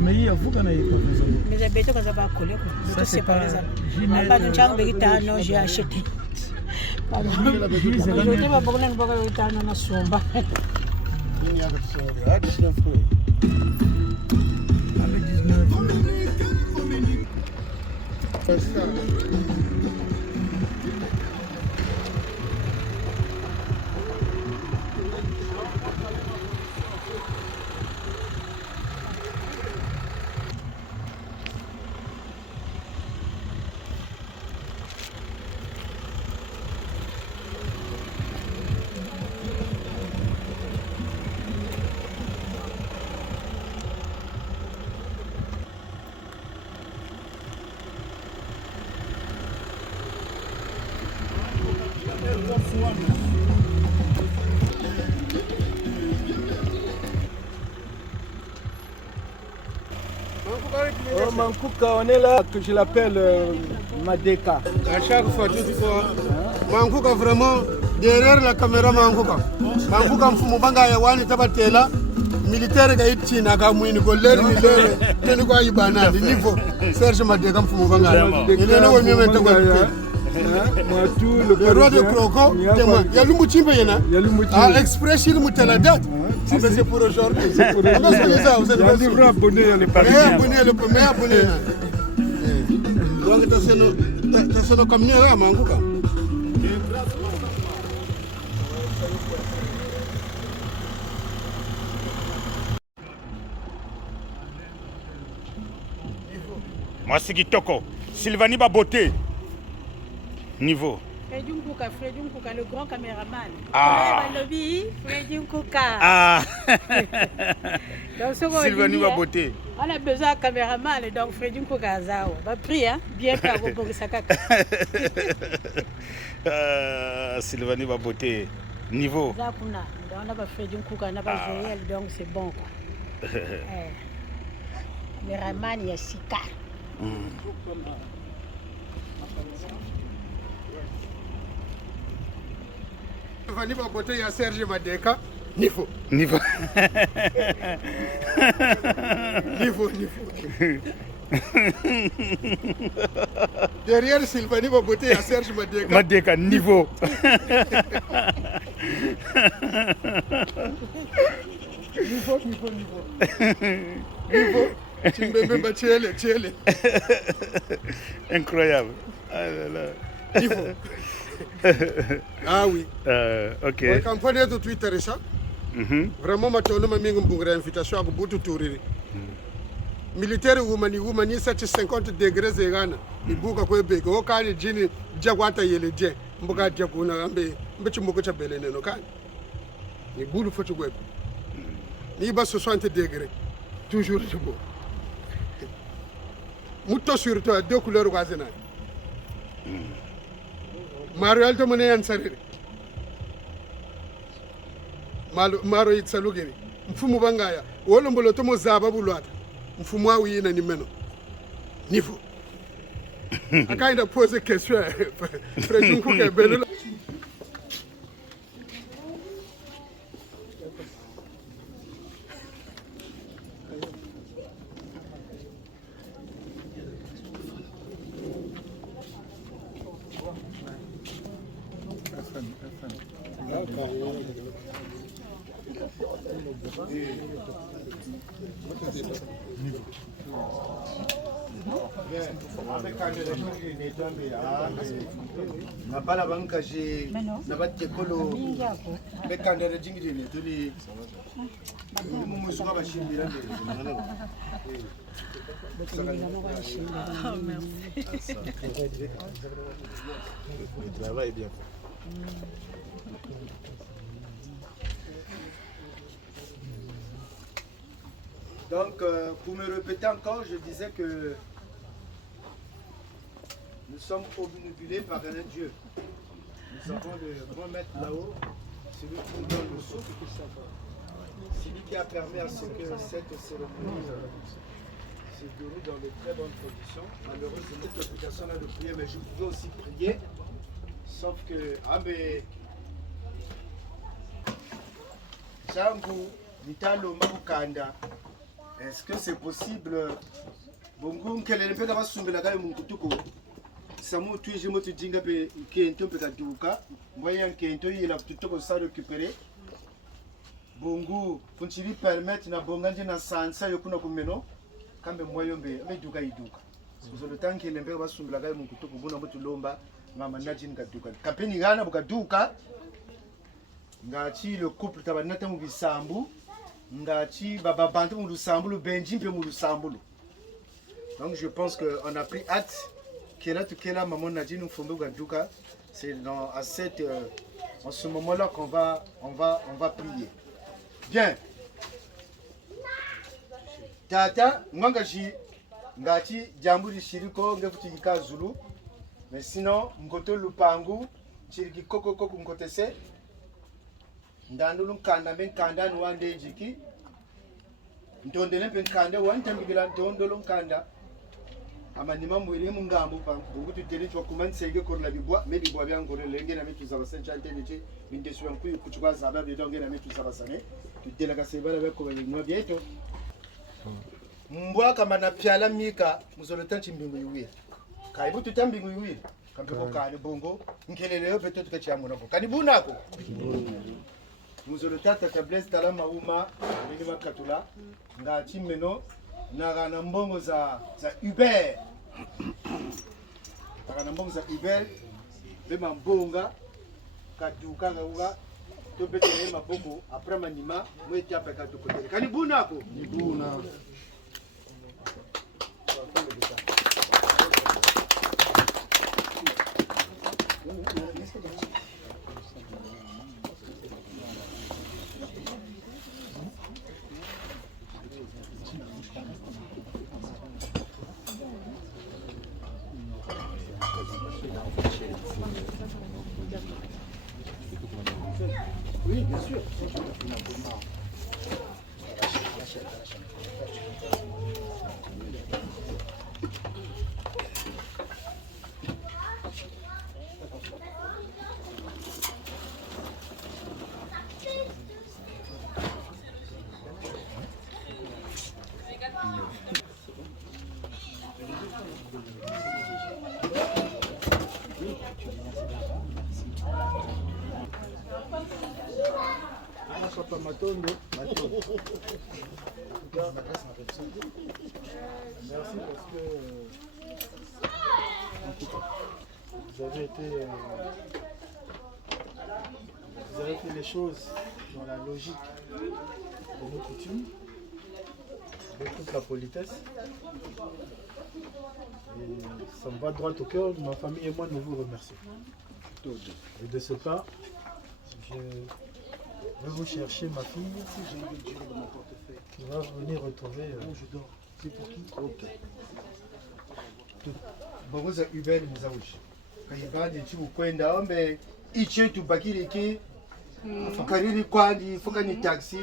Mais il y a vous qu'on a eu pas besoin. Mais les bêtes qu'on a pas collé quoi. Ça c'est pas ça. Pas de chang begita non j'ai acheté. Je vais pas beaucoup de beaucoup de temps na somba. Il y a que ça. Ah 19 fois. Avec 19. C'est ça. Oh Mankouka, on est là, que je l'appelle Madeka. À chaque fois, tu dis quoi? Mankouka vraiment, derrière la caméra Mankouka. Mankouka mfumubanga ya wani tabatela. Militaire ga ichi na ga mwini goleri ni lere. Tenu kwa ibana, ni niveau. Serge Madeka mfumubanga. Il est là où il me t'a le roi de Croco, il y a l'Umouchimbe, Express, il m'a la date. C'est pour aujourd'hui. C'est pour aujourd'hui. Vous êtes le premier abonné, on est pas le premier abonné. Donc, tu as comme là, Mangouka. Moi, c'est Kitoko. Sylvanie Baboté. Niveau. Freddy Nkouka, le grand caméraman. Ah. Freddy Nkouka. Ah. Donc, Sylvanie Baboté. On a besoin d'un caméraman, donc Freddy Nkouka Zao. Va prier, hein? Bien faire pour ça. Sylvanie Baboté. Niveau. Zakuna. On a pas Freddy Nkouka, on a pas Zéel, donc c'est bon quoi. Caméraman, il y a Sika. Sylvanie Baboté, il y a Serge Madeka. Niveau. Niveau. Niveau. Derrière Sylvanie Baboté, il y a Serge Madeka. Madeka, niveau. Niveau. Tchele. Incroyable. Ah là là. Niveau. Ah oui. Ok. Quand on est sur Twitter, ça, vraiment, je m'a mis une invitation à Boutou Touriri. Militaire woman, 750 degrés de Ghana. Il bouge quoi bébé. Au cas où Jini, Jawata yele dje. Mboka Jakuna, Mbechi Mokocha Belene, no kan. Il bouge faut tu web. Il bat 60 degrés. Toujours du beau. Mouto sur toi, deux couleurs voisines. Mario alto mane ansarere maro itsalugeri mfumu bangaya wolombolo tomo zaba bulwata mfumu wa wina ni meno nifu akaenda pose question Freddy Nkouka belo. Nabala bankaje nabatte kolo bekandere jingire tuli mumusuka bashimbira Le travail est bien fait. Donc, pour me répéter encore, je disais que nous sommes obnubilés par un Dieu. Nous avons le grand maître là-haut, celui qui nous donne le souffle, celui qui a permis à ce que cette cérémonie se déroule dans de très bonnes conditions. Malheureusement, cette application là de prier, mais je pouvais aussi prier, sauf que Jangu Nitalo Mabukanda Est-ce que c'est possible? Bongo mkelele mpeka basumbela kayo munkutuko. Samu tuije moto dinga pe kento pe kaduka. Moyen kento yela tutoko sa récupérer. Bongo funchili permettre na bonganje na sansa yokuna kumeno. Kambe moyo mbe ameduka iduka. Parce le temps que lembe basumbela kayo munkutuko bona moto lomba mama najin kaduka. Kapeni gana bukaduka. Ngachi le couple tabanata mu bisambu. Ngachi baba bantu mu lusambu lu benji mpe mu lusambu. Donc je pense qu'on a pris hâte que là maman Nadine nous fombe gaduka. C'est en ce moment-là qu'on va prier. Bien. Tata mwangaji ngati jambu lishiriko ngefuti Zulu. Mais sinon ngoto lupangu chiriki koko ngotese. Ndandulu nkanda menkanda nwande jiki. Ndondele penkanda wantambigila ndondolo nkanda. Amanima mwiri mungambu pa bugutu tele chwa kumanse yeke korla bibwa me bibwa byangore lenge na mitu zaba senchante niche mindesu yankuyi kuchukwa zaba bidonge na mitu zaba sane tutela kasebala bako banywa byeto mbwa kama na pyala mika muzolotan chimbingu yiwira kaibu tutambingu yiwira kampeko kani bongo nkelele yo beto tukachyamu nako kanibu nako muzolotata tablesse talama uma mini makatula nga chimeno na mbongo za Uber. Na mbongo za Uber bema mbonga kaduka ngauga to betele maboko après manima mweti apa katukotele kanibuna ako nibuna Oui, bien sûr. Merci parce que vous avez fait les choses dans la logique de nos coutumes, de toute la politesse. Et ça me va droit au cœur. Ma famille et moi, nous vous remercions. Et de ce pas, je vais vous chercher ma fille qui va venir retrouver. C'est pour qui? Ok. Bongo za Uber mzaushi. Kayibadi chibu kwenda ombe iche tubakiri ki fakariri kwandi foka ni taxi.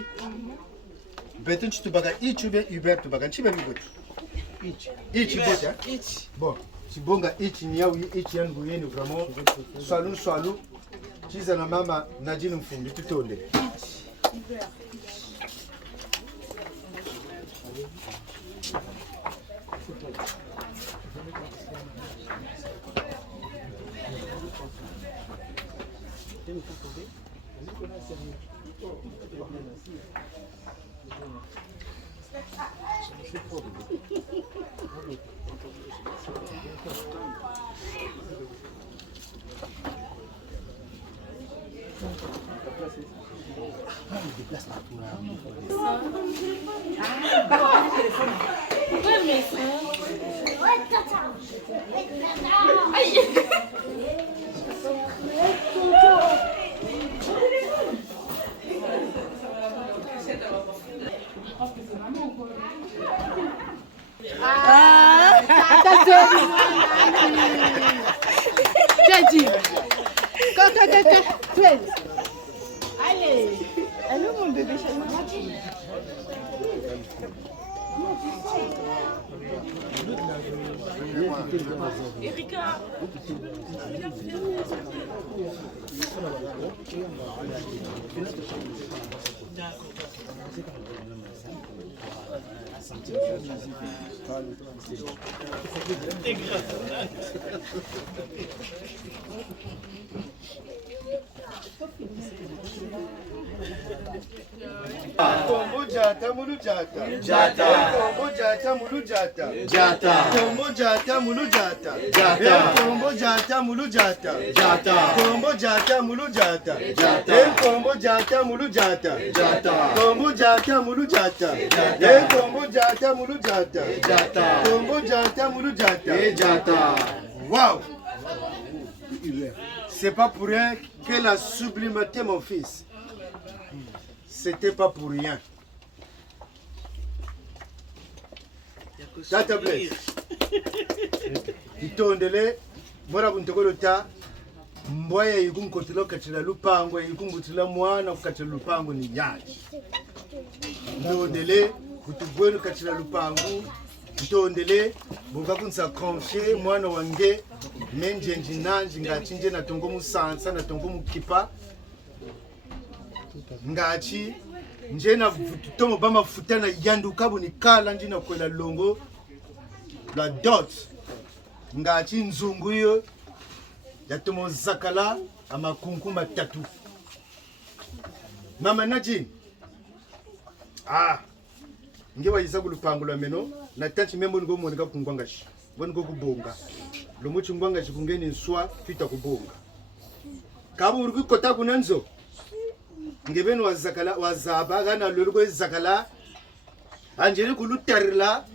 Beto chitubaka ichi be Uber tubaka chibe bigoti. Ichi bota. Ichi. Bon, chibonga ichi ni yawi ichi yangu yenu vraiment swalu. Chiza na mama Nadine mfundi tutonde. Uber. Allez, allô mon bébé chaman. Erika. Kombo jata mulu jata. Jata. Kombo jata mulu jata. Jata. Kombo jata mulu jata. Jata. Kombo jata mulu jata. Jata. Kombo jata mulu jata. Jata. Kombo jata mulu jata. Jata. Kombo jata mulu jata. Jata. Kombo jata mulu jata. Jata. Kombo jata mulu jata. Jata. Waouh! C'est pas pour rien qu'elle a sublimaté mon fils. C'était pas pour rien. Tata Blaise. Itondele, mwana kuntokolo mbwaya yikunkotilo kachila lupango, yikunkotila mwana kachila lupango ni yaji. Itondele, kutubwenu kachila lupango, itondele, buka kunsa konfye, mwana wange, menjenji nanji, ngachinje na tongo musansa, na tongo mukipa, ngachi njena tomo bama futana yanduka bunikala njina kwela longo la dot ngachi nzungu yo yatomo zakala amakunku matatu mama naji ngewa yiza kulupango lwa meno na tanchi membo ngo monika kungwangashi bongo kubonga lomuchi ngwangashi kungeni nswa fita kubonga kabu uri kota kunanzo ngebeni wazakala wazaba kana lolu kwezakala anjeli kulutarila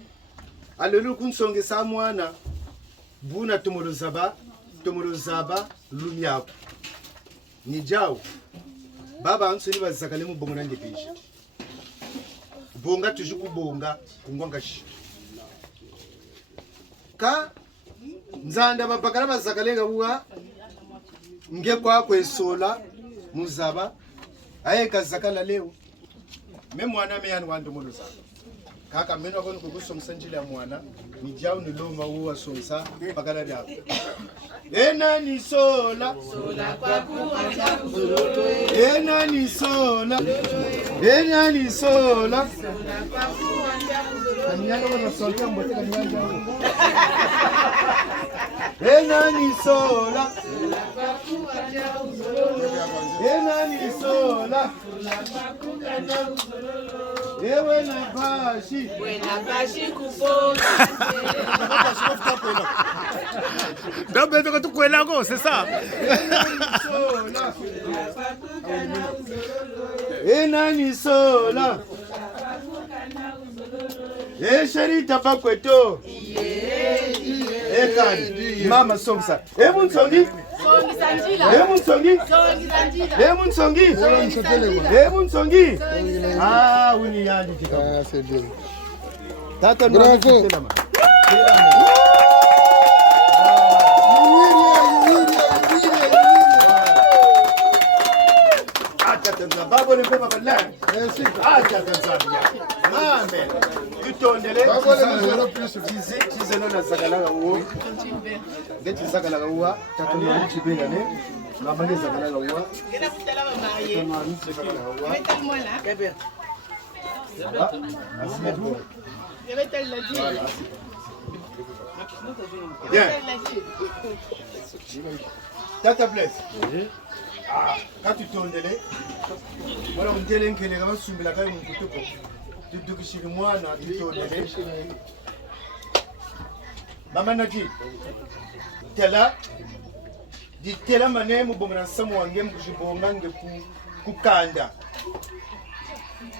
alolu kunsongesa mwana buna tumulozaba lumyako nijawo baba ansoni bazakale mu bongo nangepisha bonga tujuku bonga kungwangashi ka nzanda babakala bazakale gawa ngekwa kwesola muzaba aye kazakala leo me mwana me yani wandu muluza kaka meno kono kukusomsa njila mwana ni jao ni loma huwa somsa bakala yako ena ni sola kwa kuacha kuzululu ena ni sola kwa kuacha kuzululu anyalo wana solta mboteka niwanja huko ena ni sola kwa kuacha kuzululu ena ni sola ewe na bashi kupona D'abord, tu as tout là, c'est ça. Enani sola. Sheri tapakweto. Ekani mama somsa. Emunsongi. Emunsongi. Ah, uni yandi tika. Ah, c'est bien. Tata Bravo. Babo ni kwa bala. Acha Tanzania. Mame. Itondele. Babo ni zero plus. Chize no na zakala uo. Ndeti zakala uo. Tatu ni nchi benga ne. Mama ni zakala uo. Kena kutela mama ye. Meta mwana. Bebe. Meta la ji. Bien. Tata Blaise. Quand tu tondele. Voilà on tele nkele kama sumbila kai mkutuko. Tudukishiri mwana tutondele. Mama naji. Tela di tela manemu bomna samu wange mkushibonga nge kukanda.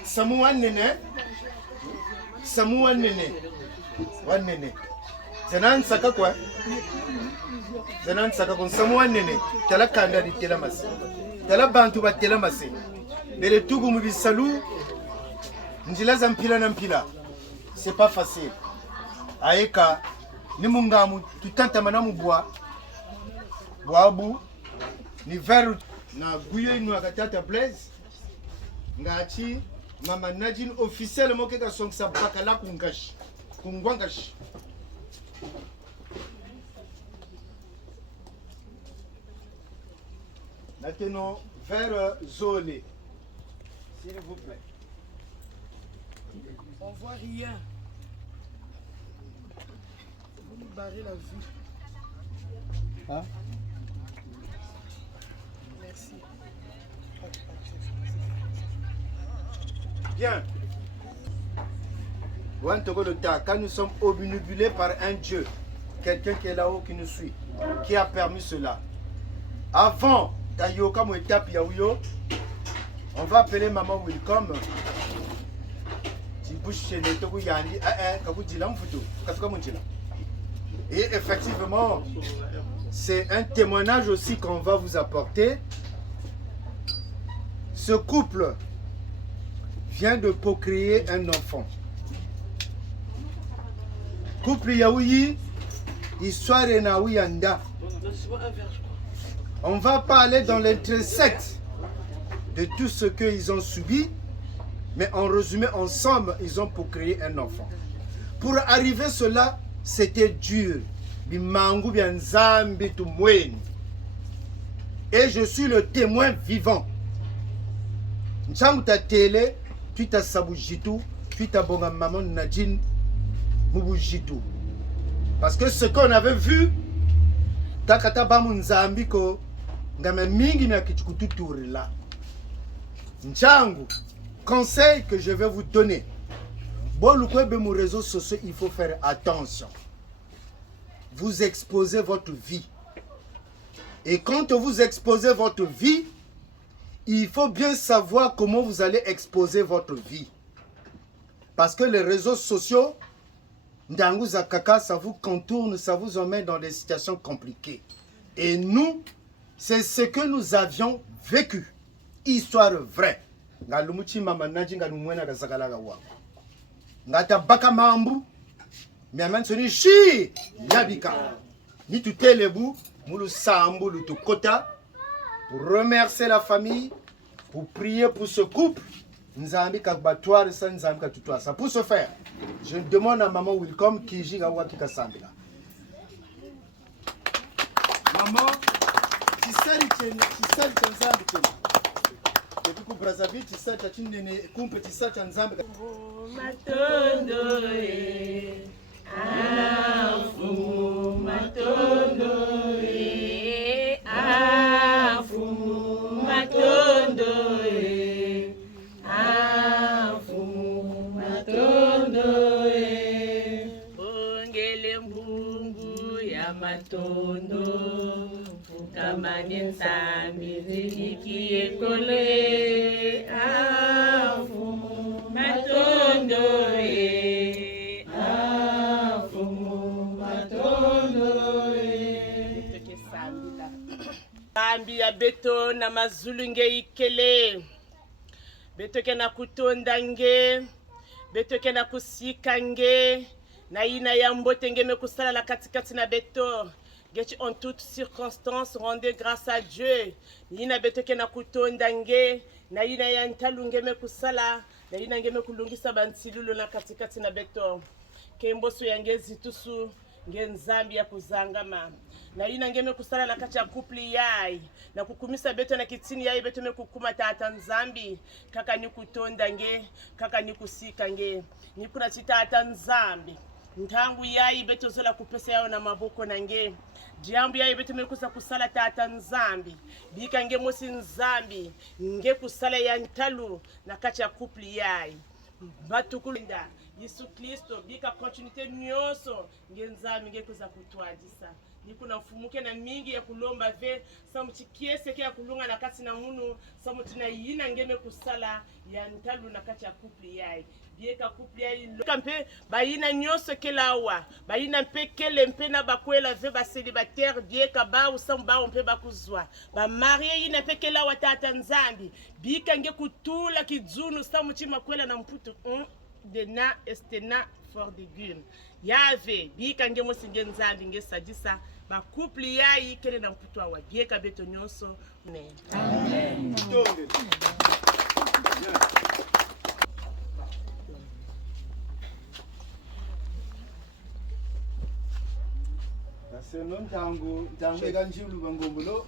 Samu wanene. Wanene. Zenan saka kwa. Zenan saka kwa samu wanene. Tela kanda di tela masi. Tela bantu ba tela masi. Bele tugu mu bisalu. Njila za mpila na mpila. C'est pas facile. Aeka ni mungamu tutanta manamu boabu ni veru na guyo inu akatata Blaise ngachi mama najin officiel moke ka songsa bakala kungashi kungwangashi maintenant vers Zolé s'il vous plaît. On voit rien. barrer la vue. Hein? Merci. Bien. Quand nous sommes obnubilés par un Dieu, quelqu'un qui est là-haut qui nous suit, qui a permis cela. Avant, on va appeler Maman Welcome. Et effectivement, c'est un témoignage aussi qu'on va vous apporter. Ce couple vient de procréer un enfant. Couple Yaoui, histoire Naouyanda. On va parler dans l'intrinsèque de tout ce qu'ils ont subi, mais en résumé, ensemble, ils ont procréé un enfant. Pour arriver à cela, c'était dur. Et je suis le témoin vivant. Nchamta télé, tu t'as sabujitu, tu t'as bonga maman Nadine mubujitu. Parce que ce qu'on avait vu, takata bamunzambi ko ngame mingi na kichukutu tourila. Nchangu, conseil que je vais vous donner. Bon, le mon réseaux sociaux, il faut faire attention. Vous exposez votre vie. Et quand vous exposez votre vie, il faut bien savoir comment vous allez exposer votre vie. Parce que les réseaux sociaux, ça vous contourne, ça vous emmène dans des situations compliquées. Et nous, c'est ce que nous avions vécu. Histoire vraie. Ngata baka mambu miaman soni shi yabika ni tu telebu mulu sambu lu tu kota pour remercier la famille, pour prier pour ce couple. Nzambi kakbatware sa nzambi katutwa sa. Pour ce faire, je demande à maman Welcome Kiji gawa kikasambila. Maman, tu sais nzambi tena. Depuis que Brazzaville, tu sais tu nene kumpe tu sais nzambi. Matondo e afu matondo e afu matondo e afu matondo e ongele mbungu ya matondo fukamani nsami ziliki ekole afu matondo e afu matondo e tekesambila bambi ya beto na mazulu nge ikele beto ke na kutonda nge beto ke na kusika nge na ina ya mbote nge mekusala la katikati na beto Gechi en toutes circonstances rendez grâce à Dieu. Yina betoke na kutonda nge na yina ya ntalunge mekusala na yina nge mekulungisa bantsilulo na katikati na beto. Kemboso yange zitusu nge nzambi ya kuzangama. Na yina nge mekusala na kacha kupli yai na kukumisa beto na kitini yai beto mekukuma tata nzambi kaka ni kutonda nge kaka ni kusika nge ni kuna chitata nzambi. Ntangu yai beto zola kupesa yao na maboko nange. Diambu yai beto mekusa kusala tata nzambi. Bika nge mosi nzambi. Nge kusala ya ntalu na kacha kupli yai. Batukulinda. Yesu Kristo bika continuité nyoso. Nge nzambi nge kuza kutuadisa. Nikuna mfumuke na mingi ya kulomba ve. Samu chikiese ke ya kulunga na kasi na munu. Samu tunayina ngeme kusala ya ntalu na kacha kupli yai. Bieka couple ya kampe bayina nyoso kelawa bayina mpe kele mpe na bakwela ve ba célibataire bieka ba usamba mpe bakuzwa ba marié yina mpe kelawa tata nzambi bika nge kutula kidzunu samu chima kwela na mputo de na estena for de gun yave bika nge mosinge nzambi nge sadisa ba couple ya ikele na mputo wa bieka beto nyoso ne amen. C'est non tango eganjilu bangomulo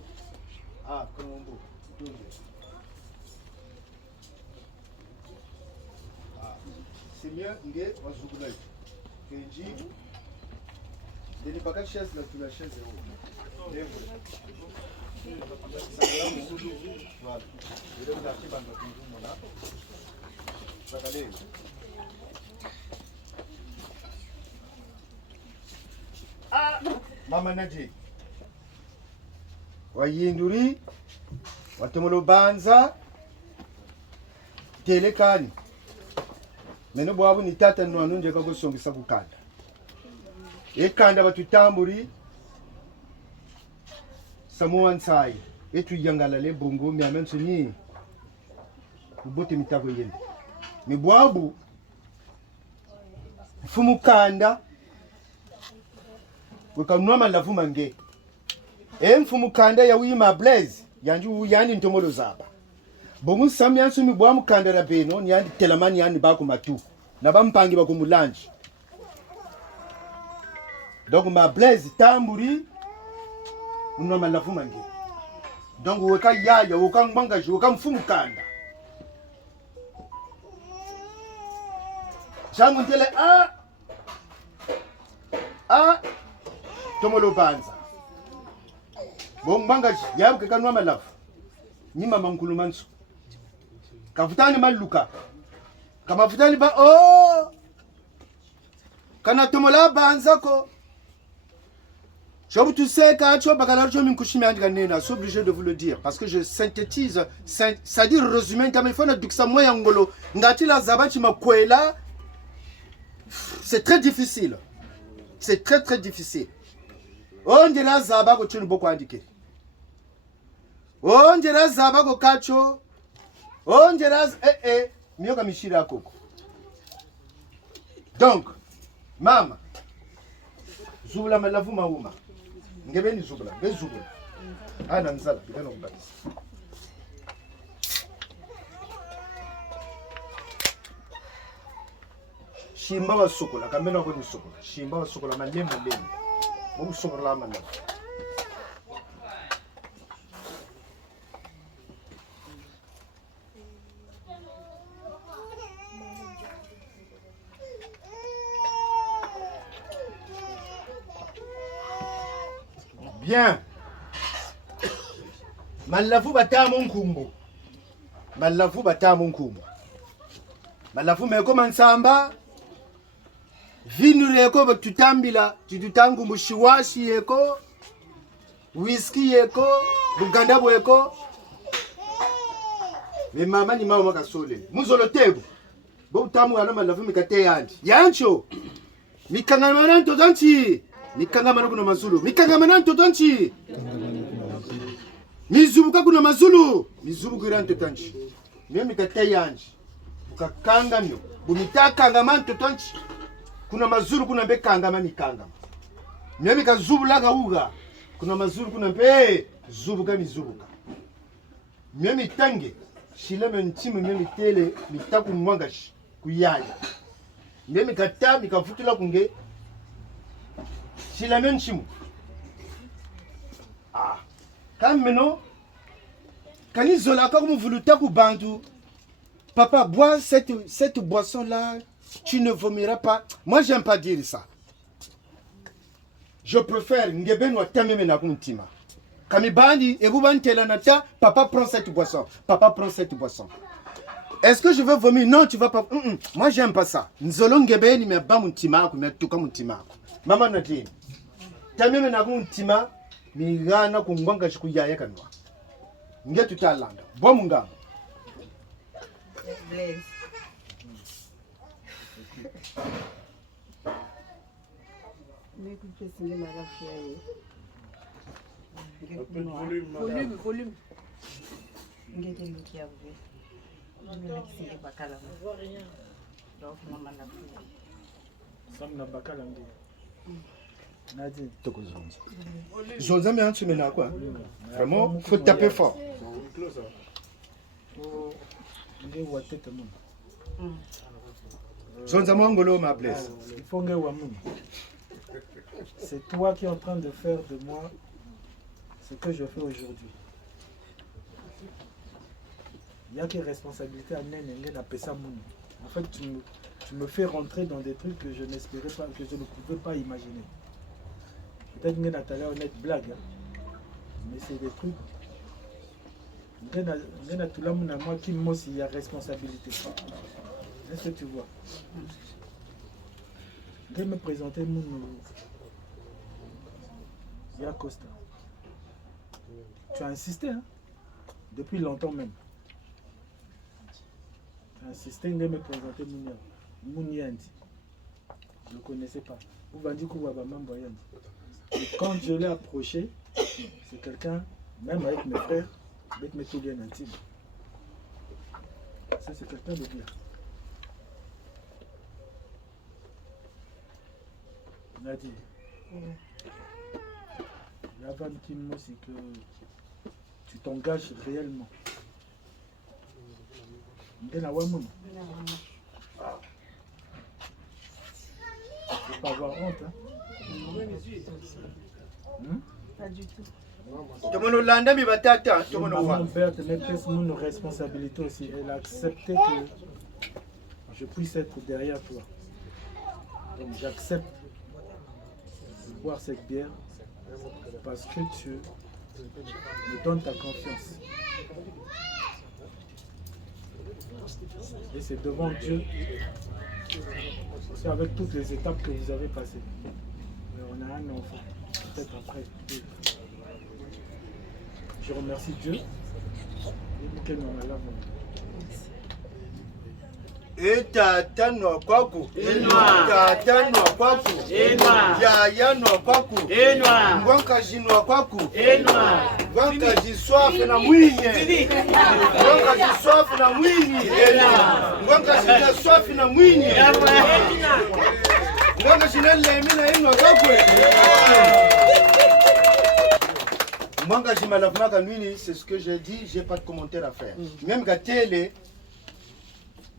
kombo c'est mieux nge wazugulai kenji Il n'est pas qu'à chaise là, tu la chaise est haute. Voilà. Je vais vous acheter dans notre maison là. Ça va aller. Ah! Mama Naji. Wayinduri. Watumolo banza. Telekani. Meno bwabu ni tata nwanunje kagosongisa kukanda. Ekanda batutamburi. Samoa nsai. Etu yangala le bongo mi amen suni. Ubote mitabo yende. Mi bwabu. Fumukanda. Wekanwa malavu mange. Mfumukanda ya wima blaze. Yanju yani ntomolo zaba. Bongo samya sumi bwa mukanda la beno ni yandi telamani yani baku matu. Na bampangi baku mulanji. Donc ma blaze tamburi. Unwa malavu mange. Donc weka yaya, weka mbangaji, weka mfumukanda. Jangu ntele tomolo banza. Bon mbangaji, yabu kekanwa malavu. Nima mankulumansu. Kafutani maluka. Kamafutani ba kana tomola banza ko. Je sais que suis obligé de vous le dire parce que je synthétise, c'est-à-dire résumé, c'est très difficile. C'est très très difficile. On dirait zaba ko chunu boko andike. On dirait zaba ko kacho. On dirait miyoka mishira koko. Donc, mama, zubula malavu mauma. Ngebeni zubula, bezubula. Ana nzala, bidano mbadisi. Shimba wa sokola, kamena kwa ni sokola. Shimba wa sokola, malemu. Mungu sokola malavu. Bien. Malavu batamu nkumbu. Malavu batamu nkumbu. Malavu meko mansamba. Vinu yeko tutambila, tutangu mushiwashi yeko. Whisky yeko, bugandabo yeko. Me mama ni mama kasole. Muzolo tebo. Bo tamu ana malavu mikate yandi. Yancho. Mikangamana ntodanchi. Mikangamana kuna mazulu. Mikangamana ntodanchi. Mizubuka kuna mazulu. Mizubuka ira ntodanchi. Mimi mikate yandi. Bukakanga myo. Bumitaka ngama ntodanchi. Kuna mazulu kuna mbe kangama mikangama. Mimi kazubula gauga. Kuna mazulu kuna mbe zubuka mizubuka. Mimi tange. Shileme ntimu mimi tele mitaku mwangashi kuyaya. Mimi kata mikafutula kunge. Shileme ntimu. Quand maintenant, quand ils ont la comme voulu bandu, papa bois cette boisson là, tu ne vomiras pas. Moi j'aime pas dire ça. Je préfère ngeben wa tameme na kuntima. Kamibandi ebubantela nata, papa prend cette boisson. Papa prend cette boisson. Est-ce que je veux vomir? Non, tu vas pas. Moi j'aime pas ça. Nzolo ngebeni me ba muntima ko me tuka muntima. Mama nati. Tameme na kuntima. Migana kungwanga shikuyaya kanwa. Nge tutalanda. Bo mungama. Blaise. Volume. Zonza mais tu mets quoi? Vraiment, faut taper fort. Zonza mangolo ma blesse. Il faut que c'est toi qui es en train de faire de moi ce que je fais aujourd'hui. Il y a quelle responsabilité à Nene à Pessamoun. En fait, tu me fais rentrer dans des trucs que je n'espérais pas, que je ne pouvais pas imaginer. Peut-être que Nathalie a une blague, hein. Mais c'est des trucs. Tout le monde a moi qui me il y a responsabilité. Est-ce que tu vois? Je vais me présenter mon Zia Costa. Tu as insisté, hein? Depuis longtemps même. Tu as insisté de me présenter mon Yandi. Je ne le connaissais pas. Et quand je l'ai approché, c'est quelqu'un, même avec mes frères, avec mes tout bien intimes. Ça, c'est quelqu'un de bien. On a dit. La vanne qui me dit, c'est que tu t'engages réellement. Il faut pas avoir honte. Hein? Pas du tout. Mon père tenait plus une responsabilité aussi. Elle a accepté que je puisse être derrière toi. Donc j'accepte de boire cette bière parce que tu me donnes ta confiance. Et c'est devant Dieu, c'est avec toutes les étapes que vous avez passées. Mais on a un enfant, peut-être après. Je remercie Dieu. Et quel moment là, Tata no kwaku, tata no kwaku, yaya no kwaku, ngwanka jinwa kwaku, ngwanka jiswafu na mwinye, ngwanka jiswafu na mwinye, ngwanka jiswafu na mwinye, ngwanka jinalemi na ino kwaku. Ngwanka jimalafumaka nwini, c'est ce que j'ai dit, j'ai pas de commentaire à faire. Même Gatele,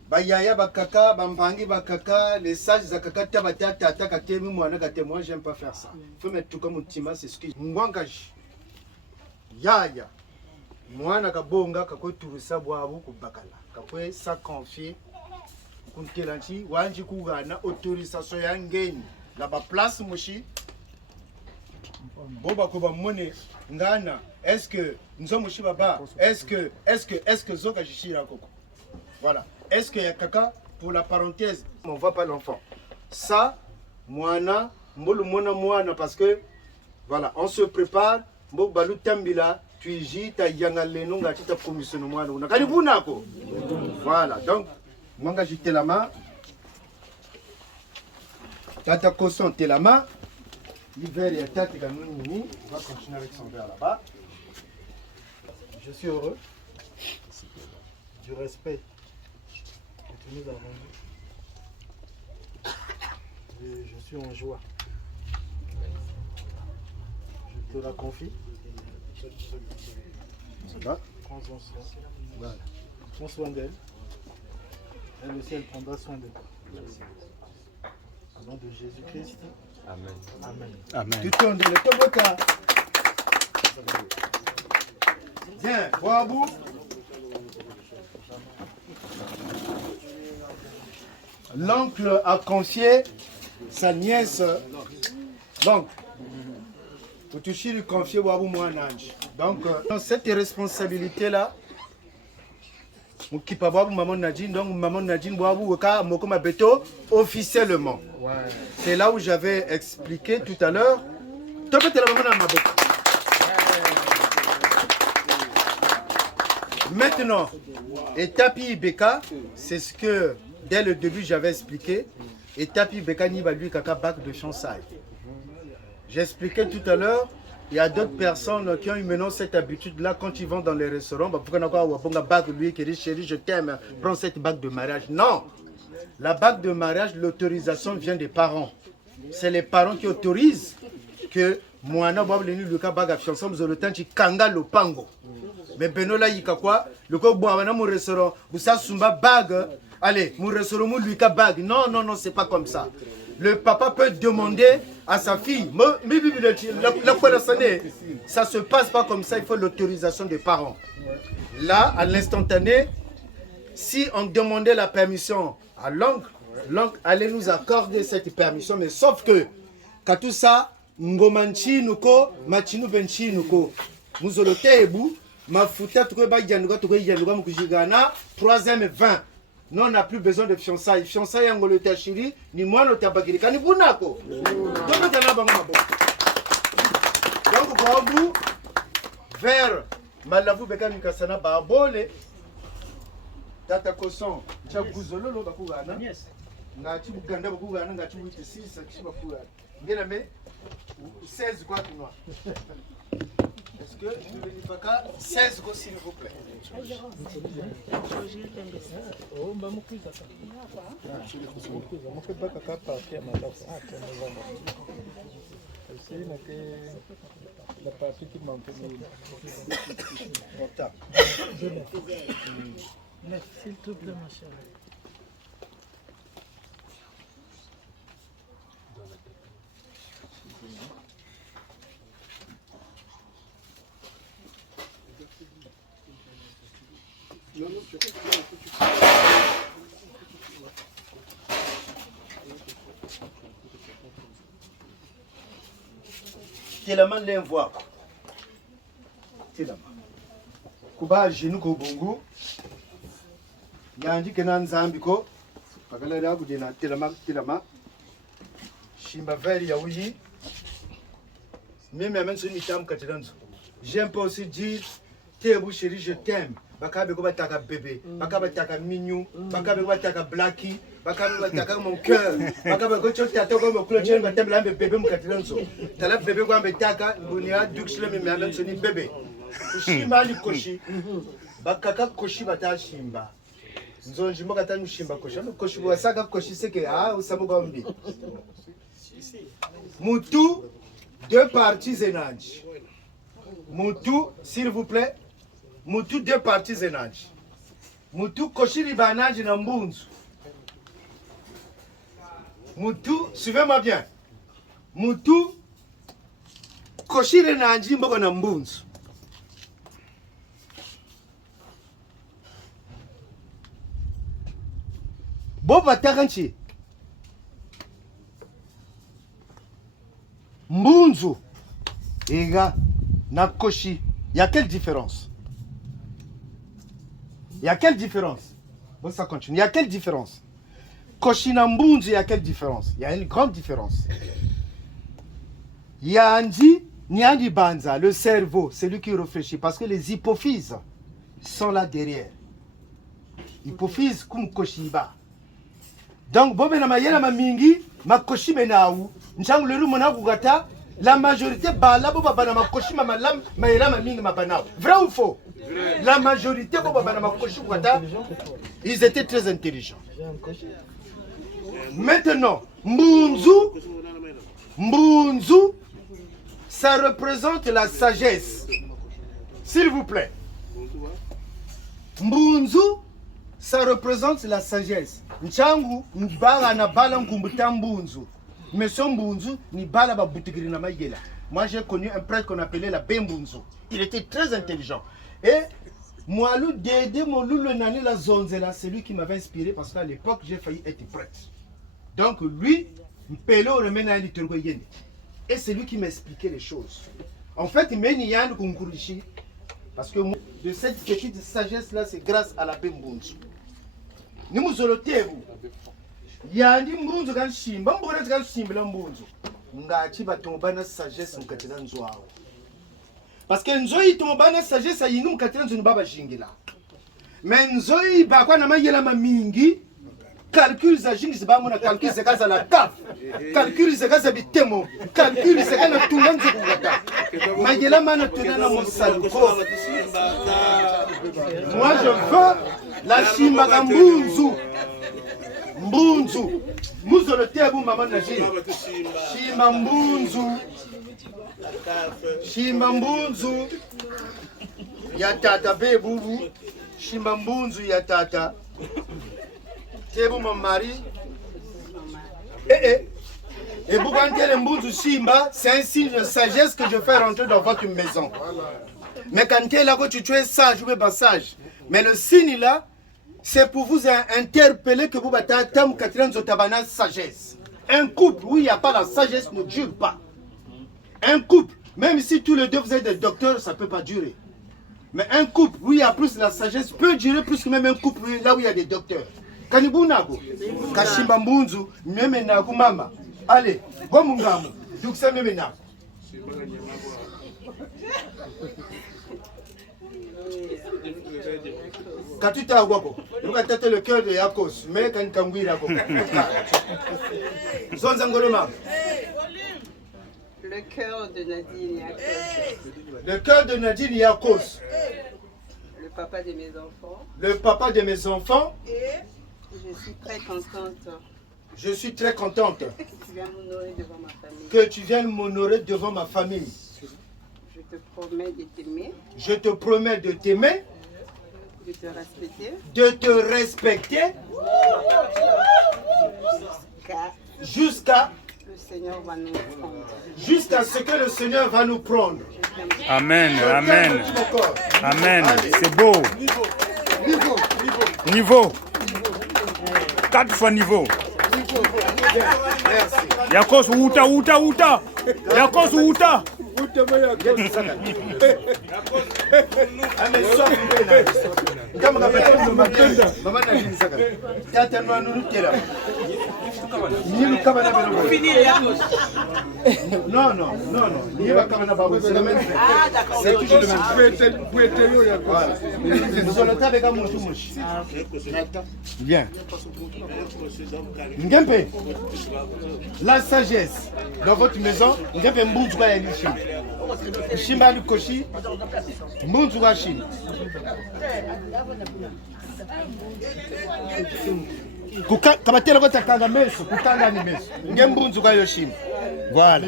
Bayaya bakaka, bambangi bakaka, les sages zakaka tabata tata katemi mwana kate, moi j'aime pas faire ça. Faut mettre tout comme ultima, c'est ce que ngwangaji. Yaya. Mwana kabonga kako turusa bwabu kubakala. Kakwe sa confier kuntelanchi wanji kugana autorisation ya ngeni. La ba place moshi. Boba ko ba mone ngana. Est-ce que nzo moshi baba? Est-ce que zoka jishira koko? Voilà. Est-ce qu'il y a caca pour la parenthèse? On ne voit pas l'enfant. Ça, moana, moana, parce que, voilà, on se prépare. Balu tambila, tu y ta yangaleno, tu ta commission moana. On a kanibunako. Voilà, donc, moi, j'ai la main. Tata Kosson, t'es la main. L'hiver, il y a Tata Ganouni. On va continuer avec son verre là-bas. Je suis heureux du respect. Nous avons dit. Je suis en joie. Je te la confie. Prends soin. Voilà. Prends soin d'elle. Elle aussi, elle prendra soin de toi. Au nom de Jésus-Christ. Amen. Amen. Amen. Tu tournes le toboka. Viens, Boabou. L'oncle a confié sa nièce. Donc, Otushi lui confier Wabou Mouanange. Donc, cette responsabilité-là, maman Nadine, donc maman Nadine Wabou Waka Mokoma Beto officiellement. C'est là où j'avais expliqué tout à l'heure. Maintenant, et Tapi Beka, c'est ce que dès le début j'avais expliqué. Et Tapi Beka n'y va lui kaka bac de chansaille. J'expliquais tout à l'heure, il y a d'autres personnes qui ont eu maintenant cette habitude-là quand ils vont dans les restaurants. Pourquoi n'a bague lui qui dit chérie, je t'aime, prends cette bague de mariage. Non, la bague de mariage, l'autorisation vient des parents. C'est les parents qui autorisent que moi, je vais venir le bague à fiançailles, vous avez le temps de kanga le pango. Mais Benola yika quoi? Le ko boana mon restaurant, vous ça sumba bague. Allez, mon restaurant mon lui bague. Non, non, non, c'est pas comme ça. Le papa peut demander à sa fille. Ça se passe pas comme ça, il faut l'autorisation des parents. Là, à l'instantané, si on demandait la permission à l'oncle, l'oncle allait nous accorder cette permission, mais sauf que, quand tout ça, ngoma nchinuko machinu benchinuko muzolo tebu mafuta tukwe bajanduka tukwe janduka mukujigana 3e 20 non, on n'a plus besoin de fiançailles. Fiançailles en Ngolo Tachiri, ni moi no tabakirika ni bunako. Donc pour vous vers Malavu beka mikasana babole tata koson cha guzolo lo bakugana. Ngachi buganda bakugana ngachi buti 6 kishi bakugana. Ngena me 16 quoi tout noir. Est-ce que je ne vais pas 16 go s'il vous plaît. S'il te plaît, ma chérie. Tellement l'envoie. Tellement. Kuba jinu ko bongo. Yandi kenan zambiko. Pakala da kudena tellement. Shimba veri ya uyi. Même à même sur mitam katiranzo. J'aime pas aussi dire Tébou chérie, je t'aime. Bakabe ko bataka bébé, bakabe bataka mignon, bakabe ko bataka blacky, bakabe ko bataka mon cœur. Bakabe ko tata ko mo cloche batem la bébé mo katiranzo. Tala bébé ko ambetaka, bonia duxle me même soni bébé. Kushima li koshi. Bakaka koshi bata shimba. Nzonji mo katanu shimba koshi. Koshi bo saka koshi seke usamo gombi. Moutou, 2 parties enanji. Moutou, s'il vous plaît. Moutou 2 parties enanji. Moutou koshiri bananji na mbunzu. Moutou, suivez-moi bien. Moutou koshiri nanji mboko na mbunzu. Boba takanchi. Mbunzu. Ega na koshi. Il y a quelle différence? Il y a quelle différence? Bon, ça continue. Il y a quelle différence? Koshi na mbunzu, il y a quelle différence? Il y a une grande différence. Il y a Andi Banza, le cerveau, c'est lui qui réfléchit. Parce que les hypophyses sont là derrière. Hypophyse comme koshiba. Donc, bobe na mayela mamingi, makoshi menaou. Nchang le rumona kugata. La majorité bala boba bana makoshi mamalam mayela mamingi mabanao. Vrai ou faux? Vrai. La majorité boba bana makoshi kugata, ils étaient très intelligents. Maintenant, Mbunzu, ça représente la sagesse. S'il vous plaît. Mbunzu, ça représente la sagesse. Nchangu mbala na bala nkumbuta mbunzu. Mais son mbunzu ni bala ba butigiri na maigela. Moi j'ai connu un prêtre qu'on appelait la Bembunzu. Il était très intelligent. Et Moalou Dede Moloulou Nani la Zonzela, c'est lui qui m'avait inspiré parce qu'à l'époque j'ai failli être prêtre. Donc lui, Mpelo remena ni Turgoyene. Et c'est lui qui m'expliquait les choses. En fait, Meni Yann Kunkurushi. Parce que de cette petite sagesse là, c'est grâce à la Bembunzu. Nous zolotebu. Yandi mbunzu kan shimba, mbona kan shimba mbunzu. Ngachi batomba na sagesse mukatela nzwao. Parce que nzoi tomba na sagesse yingu mukatela nzu baba jingila. Mais nzoi ba kwa na mayela mamingi, calcul za jingi zibango na calcul za kaza la kaf. Calcul za kaza bitemo, calcul za kana tunga nzu kugata. Mayela mana tunana mosaluko. Moi je veux la shimba ka mbunzu. Mbunzu. Muzo le tebu maman naji. Shimba mbunzu. Shimba mbunzu. Ya tata bebubu. Shimba mbunzu ya tata. Tebu mamari. Et vous quand le mbunzu shimba, c'est un signe de sagesse que je fais rentrer dans votre maison. Mais quand tu es là, tu es sage ou pas sage. Mais le signe là, c'est pour vous interpeller que vous battez sagesse. Un couple où il n'y a pas la sagesse ne dure pas. Un couple, même si tous les deux vous êtes des docteurs, ça ne peut pas durer. Mais un couple, où il y a plus la sagesse, peut durer plus que même un couple là où il y a des docteurs. Kanibu nako, kashimba mbunzu, meme nako mama. Allez, gomungamu, duksa meme nako. Katuta wako, luka tete le cœur de Yakos, mais kan kangwira ko. Zonza ngolo mama. Le cœur de Nadine Yakos. Le cœur de Nadine Yakos. Le papa de mes enfants. Le papa de mes enfants. Je suis très contente. Je suis très contente Que tu viennes m'honorer devant ma famille. que tu viennes m'honorer devant ma famille. Je te promets de t'aimer. Je te promets de t'aimer, De te respecter. de te respecter jusqu'à Le Seigneur va nous prendre. jusqu'à ce que le Seigneur va nous prendre. Amen, Je t'aime amen, de tout mon corps. amen. Allez. C'est beau. Niveau. Niveau. 4 fois niveau. Merci. Yakos uta. Yakos uta. Allez, sois bien. Kama kapeta mmatenda. Mama na jini saka. Tata no anu tera. Ni kama na belo. Non. Ni ba kama na babo. C'est le même. Ah d'accord. C'est toujours le même. Pouete yo ya quoi. Nous on tabe kama mtu mushi. Bien. Ngempe. La sagesse dans votre maison, ngempe mbunzu kwa yalishi. Shimba lukoshi. Mbunzu kwa shini. Kabatela kota kanga meso, kutanga ni meso. Ngembunzu kwa yoshima. Voilà.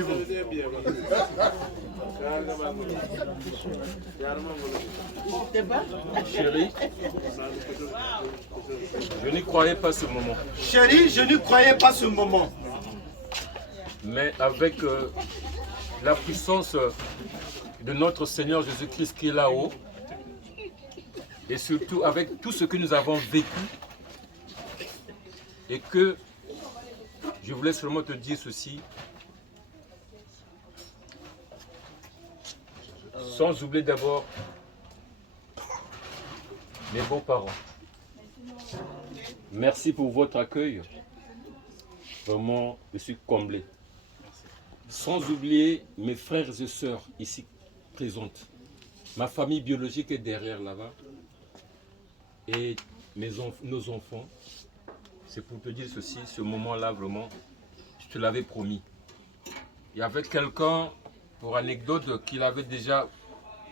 Chérie, je n'y croyais pas ce moment. Chérie, je ne croyais pas ce moment. Mais avec la puissance de notre Seigneur Jésus-Christ qui est là-haut, et surtout avec tout ce que nous avons vécu, et que je voulais seulement te dire ceci, sans oublier d'abord mes beaux-parents. Merci pour votre accueil. Vraiment, je suis comblé. Sans oublier mes frères et sœurs ici présentes. Ma famille biologique est derrière là-bas. Et nos enfants. C'est pour te dire ceci, ce moment-là, vraiment, je te l'avais promis. Il y avait quelqu'un, pour anecdote, qui l'avait déjà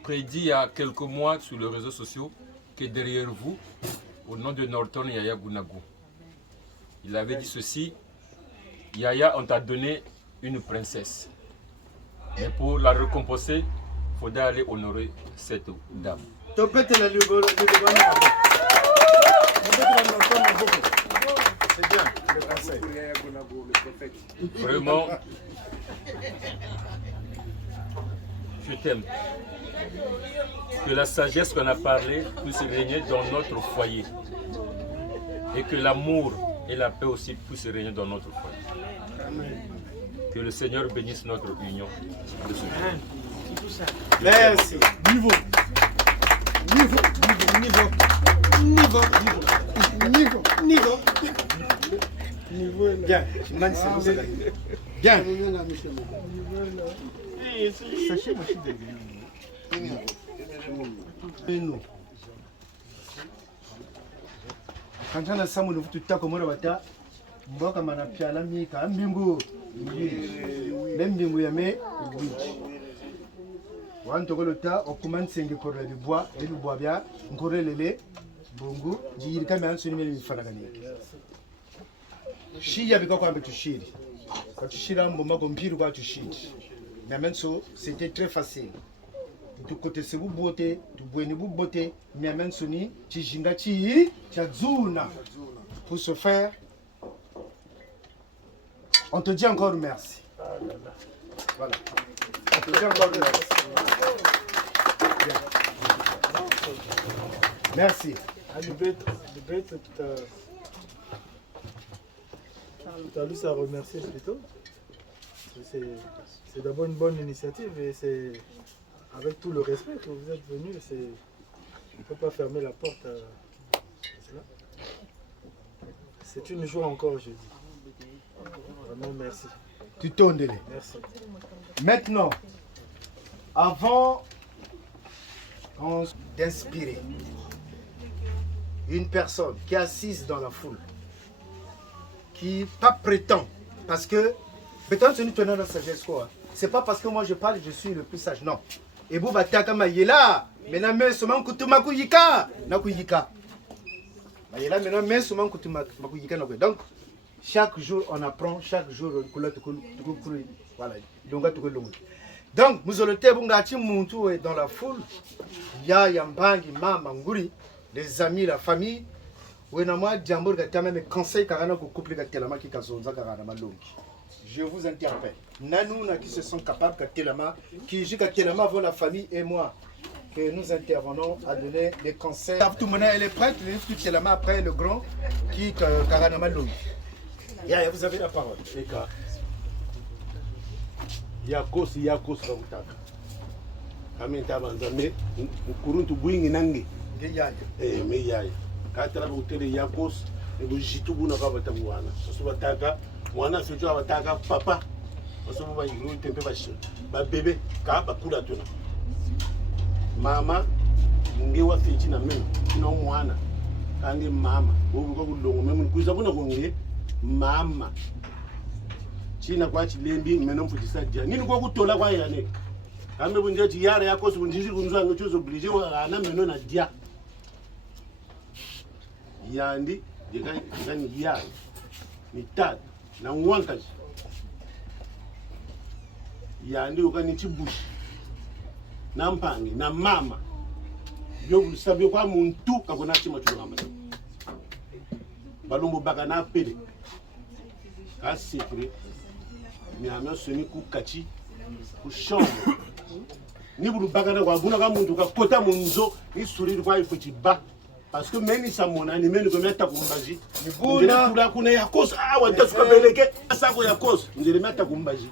prédit il y a quelques mois sur les réseaux sociaux, que derrière vous, au nom de Norton Yaya Gounagou. Il avait dit ceci, Yaya, on t'a donné une princesse. Mais pour la récompenser, il faudrait aller honorer cette dame. C'est bien, le conseil. Vraiment, je t'aime. Que la sagesse qu'on a parlé puisse régner dans notre foyer. Et que l'amour et la paix aussi puissent régner dans notre foyer. Que le Seigneur bénisse notre union de ce jour. Merci. Niveau. Bien. Bien. Sachez ma fille de quand on a ça, on tout à comme on va mboka manapiala mika mbingu même mbingu yame wanto lota okuman senge korle du bois et du bois bien ngorelele bongo jiri kama ansoni meli mifanagani shiya bika kwa mbetu shiri kwa tushira mboma gompiru kwa tushiri mais même ça c'était très facile tu côté c'est beauté tu boine beauté mais même soni tijinga chi tazuna pour se faire. On te dit encore merci. Voilà. On te dit encore merci. Bien. Merci. Tu as lu ça remercier plutôt. C'est d'abord une bonne initiative et c'est avec tout le respect que vous êtes venus. On ne peut pas fermer la porte à cela. C'est une joie encore, je dis. Vraiment, merci. Tu tournes de Merci. Maintenant, avant d'inspirer une personne qui est assise dans la foule, qui pas prétend, parce que prétend c'est nous tenons la sagesse quoi. C'est pas parce que moi je parle, je suis le plus sage, non. Et vous bataka mayela, maintenant mais seulement kutuma kuyika, na kuyika. Mayela maintenant mais seulement kutuma kuyika na. Donc chaque jour on apprend, chaque jour on coule voilà. Donc vous allez te bungati muntu dans la foule. Ya yambangi mama nguri, les amis, la famille. Je vous interpelle. Nanouna qui se sont capables de Telema, qui jouent Telema avant la famille et moi, que nous intervenons à donner des conseils. Tout le monde est prête, le Telema après le grand qui Karanama Longi. Vous avez la parole. Yakos Rautaka. Kamenta Banzame, Kuruntu Buing Nangi. Meyai. Katara Hotel Yakos, et vous jitu buna kabata mwana. Sosubataka, mwana sojo abataka papa. Osobo ba yiru tempe ba shi. Ba bébé ka ba kula tuna. Mama ngewa fichi na meno, no mwana. Kange mama, bobu ko kulongo memu kuza kuna kunge mama. China kwa chilembi meno mfutisa dia. Nini kwa kutola kwa yane. Kambe bunje tiyara yakos bunjiji kunzwa ngochuzo oblige wa ana meno na dia. Yandi dikani ya ni tata na ngwankazi yandi ukani chibushi na mpangi na mama byo sabe kwa muntu kakona chima chulama balumbu baka na pele ka secret mi amyo soni ku kachi ku shombo ni bulu baka na kwa buna ka muntu ka kota munzo ni suriri kwa ifuchi ba. Parce que même si mon animé ne peut mettre à Kumbaji, on dirait que kuna ya cause ah on t'a fait beleke ça ko ya cause on dirait mettre à Kumbaji.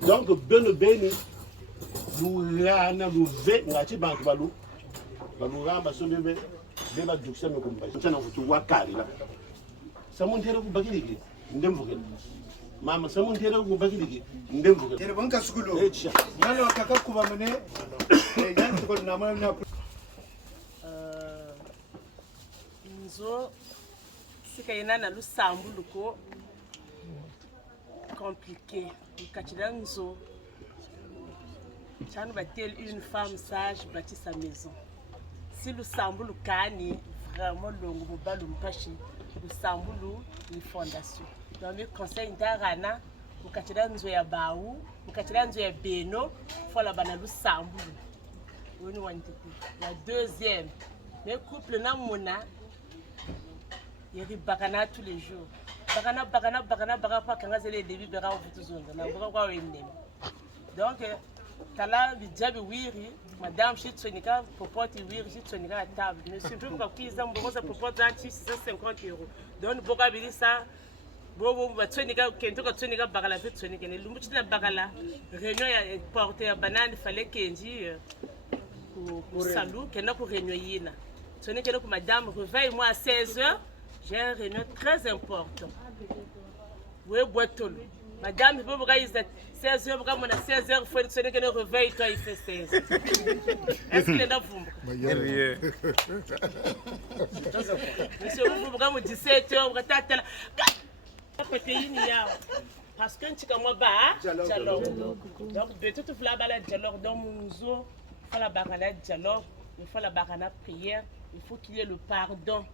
Donc beni nous rana nous ve ngati bantu balu ramba so bebe beba dukisa me Kumbaji tana futu wakari la ça mon dirait ku bakiliki ndemvuke mama ça mon dirait ku bakiliki ndemvuke tere banka sukulo nalo kaka kuba mene yanti ko na mwana sikaina na lusambuluko compliqué katila nzo chanu batel une femme sage bâtit sa maison si lusambulu kani vraiment longo bobalu mpashi lusambulu ni fondation donc le conseil ndarana ukatila nzo ya baou ukatila nzo ya beno fola bana lusambulu woni wantete la deuxième mais couple na mona il bakana tous les jours. Bakana pas quand les début bera au futuzonda. Na bora wa inem. Donc kala bijabi wiri madame chitsonika popote wiri chitsonika à table. Monsieur peut pas cuisiner mbogo za popote 650 €. Donc boka bilisa bobo batsonika kento ka tsonika bakala fait tsonika ne lumbu china bakala réunion ya porter ya banane fallait kenji pour salut kena ko réunion yina. Tsonika ko madame réveille moi à 16 h. J'ai une réunion très importante. Oui, boitolo. Madame, il faut vous dire 16 h, comme on a 16 h, il faut que nous réveille, toi, il fait 16 h. Est-ce qu'il est là pour moi? Monsieur, vous pouvez me dire 17 h, vous êtes là. Parce que tu as dialogue. Donc, de toute façon, il dialogue dans mon zoo, il faut la barana dialogue, il faut la barana prière, il faut qu'il y ait le pardon.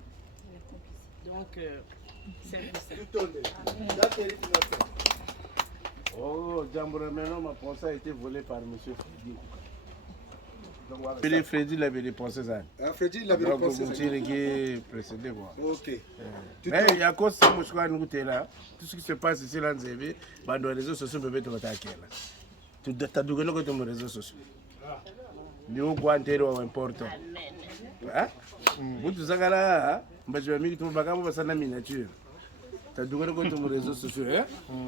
Donc, c'est ça. Oh, Djambora, maintenant, ma pensée a été volée par M. Freddy. Freddy l'avait dépensé ça. Freddy l'avait dépensé ça. Donc, vous qui précédé quoi. Ok. Mais il y a cause de ce que nous là. Tout ce qui se passe ici, là, dans les réseaux sociaux, peut être attaqué là. Tu as doublé nos réseaux sociaux. Nous, quoi, c'est important. Hein? Vous, tu sais que là, je vais mettre ton bagage dans la miniature. t'as dû regarder sur les réseaux sociaux, hein?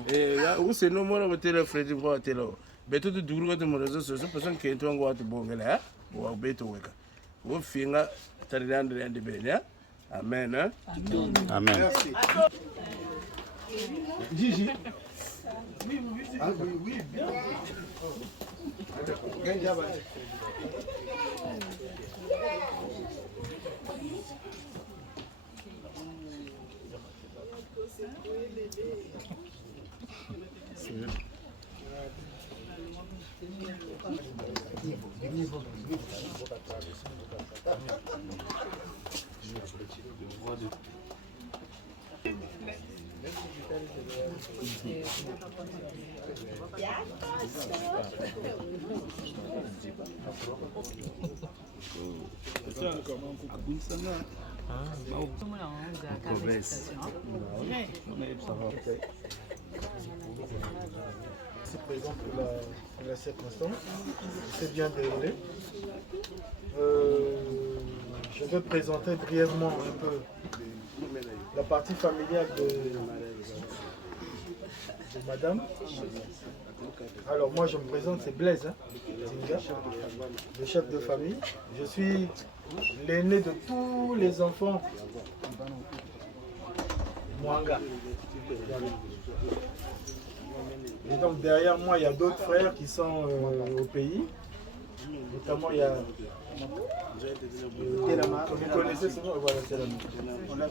Et là, où c'est nous, moi, on va te le faire, tu vois, tu l'as. Mais tout de regarder sur les réseaux sociaux, parce que tu as un gars qui est bon, hein? Ou à bête ou quoi. Ou finga, t'as rien de bien, amen, hein? Amen. Merci. Gigi. Ah oui, oui, bien. C'est présent pour la circonstance. C'est bien déroulé. Je vais présenter brièvement un peu la partie familiale de madame. Alors moi je me présente, c'est Blaise, hein, Zinga, le chef de famille. Je suis l'aîné de tous les enfants Mwanga. Et donc derrière moi il y a d'autres frères qui sont au pays. Notamment il y a vous connaissez souvent, voilà,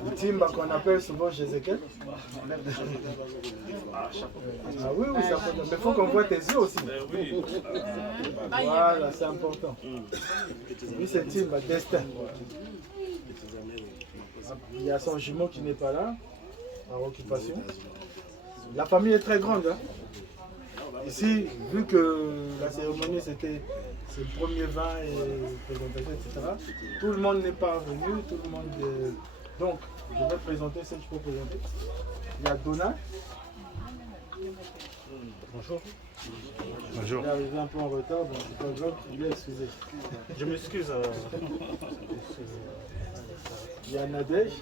le Timba qu'on appelle souvent Jézékel. Ah oui, oui, ça peut. Mais il faut qu'on voit tes yeux aussi. Voilà, c'est important. Lui c'est Timba, Destin. Il y a son jumeau qui n'est pas là, par occupation. La famille est très grande. Hein. Ici, vu que la cérémonie c'était le premier vin et présentation, etc. Tout le monde n'est pas venu, tout le monde est... Donc, je vais présenter ce que je peux présenter. Il y a Donna. Bonjour. Bonjour. Il est arrivé un peu en retard, donc c'est pas grave, il est excusé. Je m'excuse. Il y a Nadège.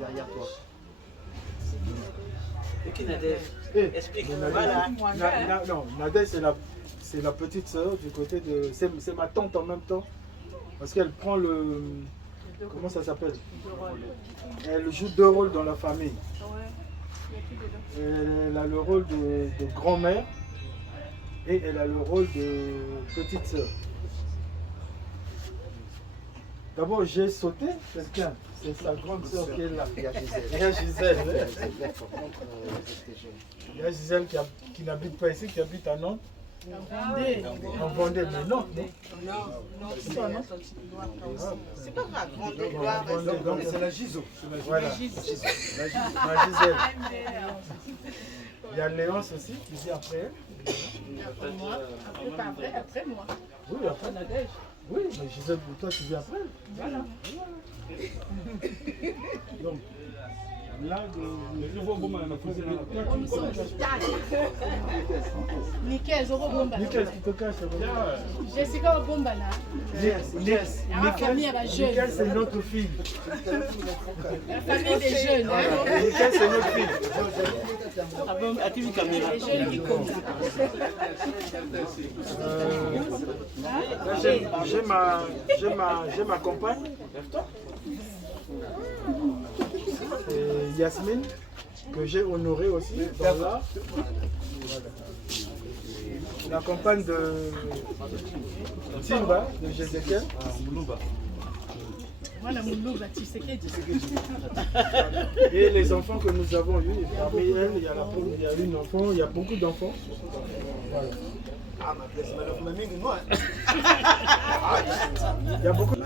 Derrière toi. Et qui Nadège? Explique. Voilà. Non, Nadège c'est la petite sœur du côté de... C'est ma tante en même temps. Parce qu'elle prend le... Comment ça s'appelle? Elle joue deux rôles dans la famille. Elle a le rôle de grand-mère et elle a le rôle de petite sœur. D'abord, j'ai sauté quelqu'un. C'est sa grande sœur qui est là. Il y a Gisèle. Il y a Gisèle qui n'habite pas ici, qui habite à Nantes. En Vendée, mais non. C'est pas grave, c'est la Giso. Voilà. La Gisèle. Il y a Léonce aussi qui vit après elle. Après moi. Oui, après Nadège. Oui, mais Gisèle, pour toi, tu viens après. Voilà. Donc, là, Nickel, Zoro Bomba. Nickel, qui te cache. Jessica Bomba là. Nickel, c'est notre fille. La famille des jeunes. Nickel, c'est notre fille. Les jeunes qui comptent. J'ai ma compagne. Yasmine, que j'ai honorée aussi dans l'art. Voilà. La compagne de Timba, de Jézékel. Voilà mon nom, Tshisekedi. Et les enfants que nous avons eus, parmi elles, il y a une enfant, il y a beaucoup d'enfants. Voilà. Il y a beaucoup de...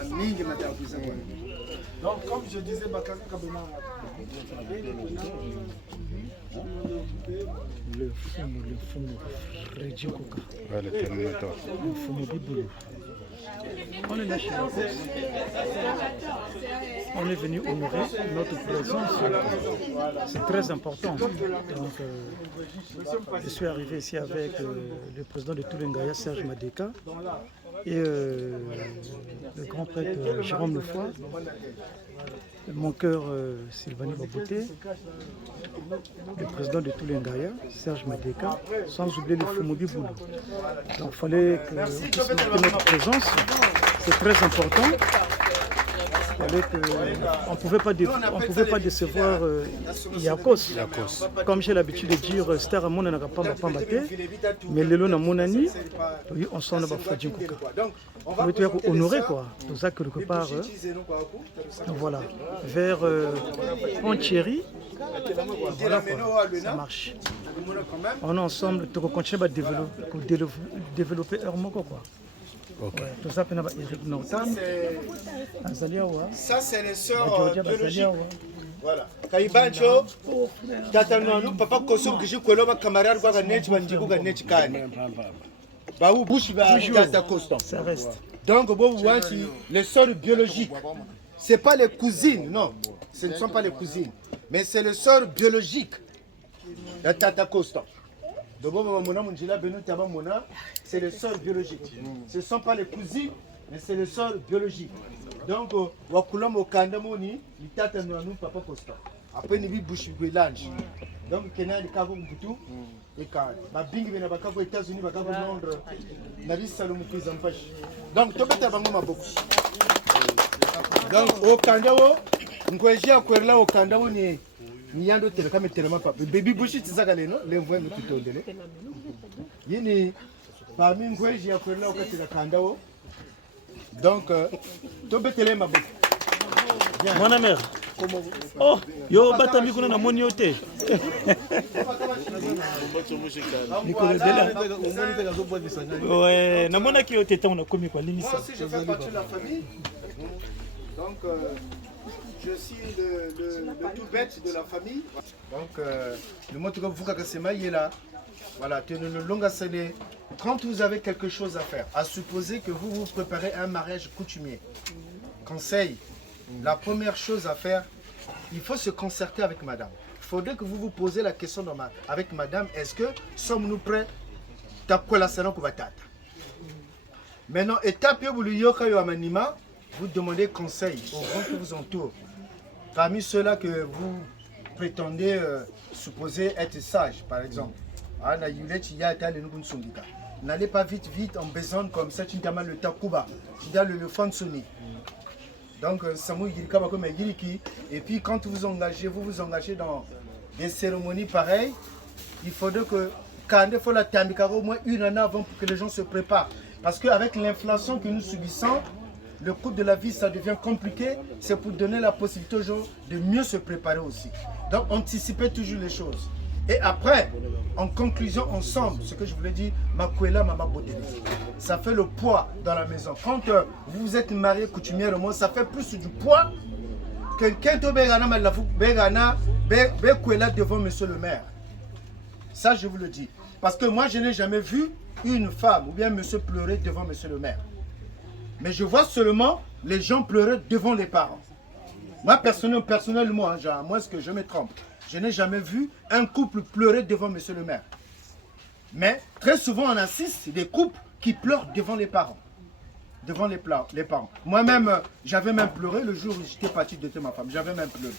Donc, comme je disais, Bakaka Kabena. Le fumo, Reggie Koka. Le Terminator. Le fumo Biboulou. On est là chez nous. On est venu honorer notre présence. C'est très important. Donc, je suis arrivé ici avec le président de Toulengaya, Serge Madeka, et le grand prêtre Jérôme Lefoy, mon cœur Sylvanie Baboté, le président de Toulengaya, Serge Madeka, sans oublier le Fumobi Boulou. Donc il fallait que notre présence, c'est très important. On ne pouvait pas décevoir Yakos. Comme j'ai l'habitude de dire, Star Amona n'a pas m'appambaté, mais le long de Monani, on s'en va faire du coup. On veut dire honorer quoi. Tout ça quelque part. Voilà. Vers Pontieri. Voilà quoi. Ça marche. On est ensemble, on continue à développer Hermoko quoi. Okay. Ça, c'est les sœurs biologiques. Voilà. Kaibancho, Tatanonou, Papa Koso, que je connais ma camarade, quoi, Net, Bandigo, Net, Kane. Baou Bouchi va constant. Ça reste. Donc, bon, vous voyez, les sœurs biologiques, ce n'est pas les cousines, non. Ce ne sont pas les cousines. Mais c'est les sœurs biologiques de Tata Constant. C'est les sœurs biologiques. Ce ne sont pas les cousines, mais c'est les sœurs biologiques. Donc, wakulam okandamoni, litata nous papa Costa. Après, nous vivons bouche lange. Donc, Kenya de Kabo Mputu, et quand Babing vient à Kabo États-Unis, Kabo Londres, Naris Salomon Fils en Pache. Donc, tu peux t'avoir ma boxe. Donc, au Kandao, nous avons dit au Kandao ni. Niando tele kama telema papa baby bushi tizakale no le mvwe mutondele yini parmi ngweji ya kwela okati la kandao donc to betele maboko Mon mère. Oh, yo batami kuna na moni yote. Nikolo dela. Ouais, na mona ki yote ta on a komi kwa limisa. Moi aussi je fais partie de la famille. Donc je suis le tout bête de la famille. Donc, le mot que vous est là. Voilà, quand vous avez quelque chose à faire, à supposer que vous préparez un mariage coutumier, conseil, la première chose à faire, il faut se concerter avec madame. Il faudrait que vous vous posez la question avec madame, est-ce que sommes-nous prêts? Maintenant, étape vous demandez conseil aux gens qui vous entourent. Parmi ceux-là que vous prétendez supposer être sages, par exemple. N'allez pas vite en besogne comme ça, tu as le takuba, tu as le fansoni. Donc, et puis quand vous vous engagez dans des cérémonies pareilles, il faudrait que quand il faut la terminer au moins une année avant pour que les gens se préparent. Parce qu'avec l'inflation que nous subissons, le coût de la vie, ça devient compliqué. C'est pour donner la possibilité aux gens de mieux se préparer aussi. Donc, anticipez toujours les choses. Et après, en conclusion, ensemble, ce que je voulais dire, Makwela, Mama Bodele, ça fait le poids dans la maison. Quand vous êtes marié coutumièrement, ça fait plus du poids que Kento Begana devant monsieur le maire. Ça, je vous le dis. Parce que moi, je n'ai jamais vu une femme ou bien monsieur pleurer devant monsieur le maire. Mais je vois seulement les gens pleurer devant les parents. Moi, personnellement, à moins que je me trompe, je n'ai jamais vu un couple pleurer devant monsieur le maire. Mais très souvent, on assiste des couples qui pleurent devant les parents. Devant les parents. Moi-même, j'avais même pleuré le jour où j'étais parti de ma femme. J'avais même pleuré.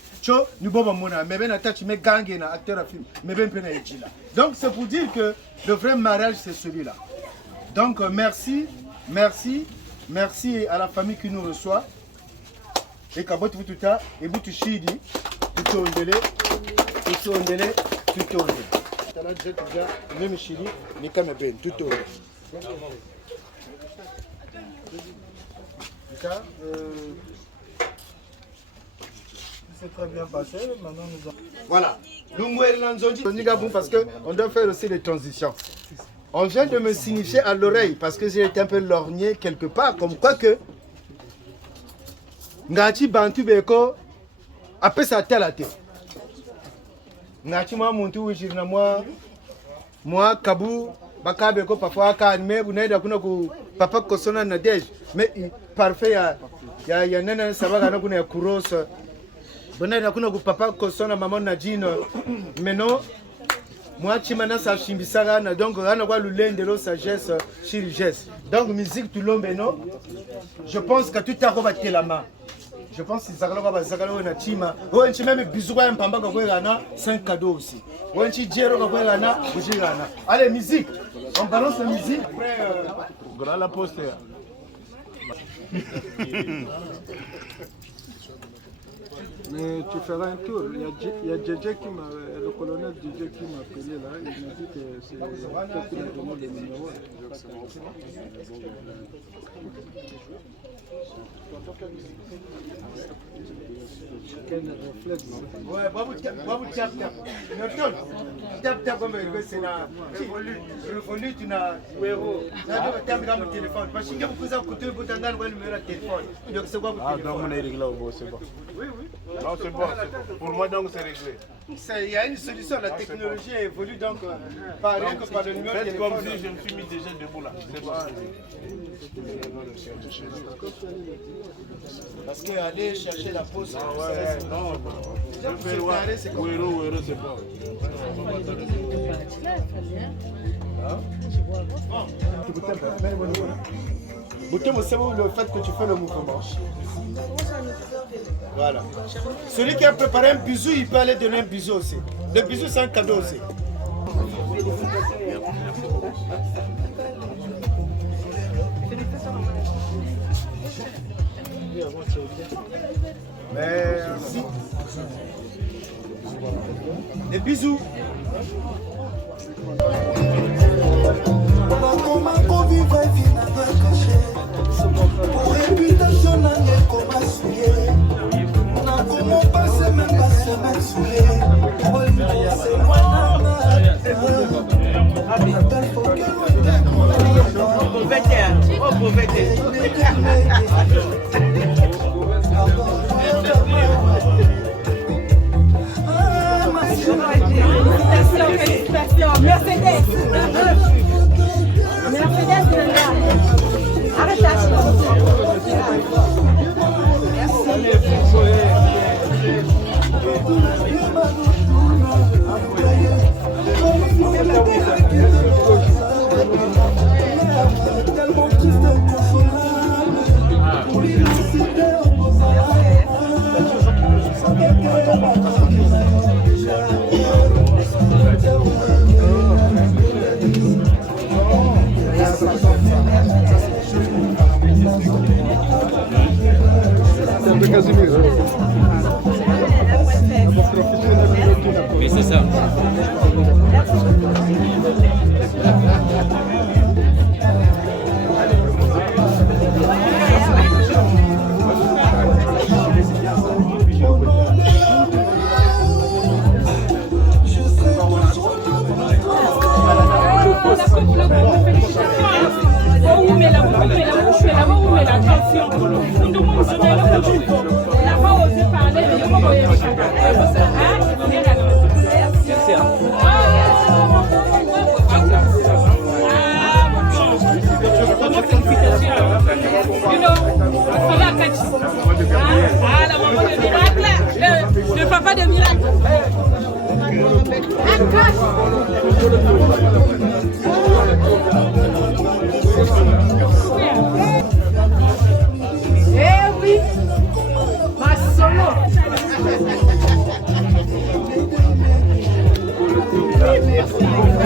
Donc, c'est pour dire que le vrai mariage, c'est celui-là. Donc, merci à la famille qui nous reçoit. Et kabot vututa, et butushidi, tutondele. Tala déjà, même chili, mais comme ben, tutondele. C'est très bien passé, maintenant nous avons... Voilà, nous parce qu'on doit faire aussi des transitions. On vient de me signifier à l'oreille, parce que j'ai été un peu lorgné quelque part, comme quoi que Ngati Bantu Beko après ça tel à tel. Ngati moi montu wijirna moi Kabu Baka Beko parfois kan me bunaida kuna ku papa kosona na dej mais parfait ya nana sabaga na kuna kurosa bunaida kuna ku papa kosona maman na jino mais non moi chimana sa chimbisaka donc ana kwa lulende lo sagesse chirigesse donc musique tout lombeno je pense que tout a rebatté la main je pense que ça va bazakalo na chima o nchi même bizu kwa mpamba kwa kwelana 5 cadeaux aussi o nchi jero kwa kwelana bujirana allez musique on balance la musique après grand la poste. Mais tu feras un tour. Il y a JJ qui m'a, le colonel JJ qui m'a appelé là. Il m'a dit que c'est toi qui m'a donné le numéro. Quel réflexe. Ouais, babu tap tap. Nerton. Tap tap comme c'est na révolu tu na numéro. Na tap dans mon téléphone. Parce que vous pouvez écouter votre numéro de téléphone. Donc c'est quoi votre téléphone? Ah donc on est réglé au boss, c'est bon. Oui oui. Non, c'est bon. Pour moi donc c'est réglé. Il y a une solution, la technologie évolue donc pas rien que par le numéro de téléphone. Faites comme si je me suis mis déjà debout là. C'est bon. Parce que aller chercher la pause, non, je fais ouais, c'est bon. Boutem, c'est le fait que tu fais le mouvement. Voilà. Celui qui a préparé un bisou, il peut aller donner un bisou aussi. Le bisou, c'est un cadeau aussi. Merci. Des bisous. Félicitations, Mercedes. Mercedes, arrête ta Oui, c'est ça. Le papa de miracle. Eh oui, ma solo. Merci beaucoup.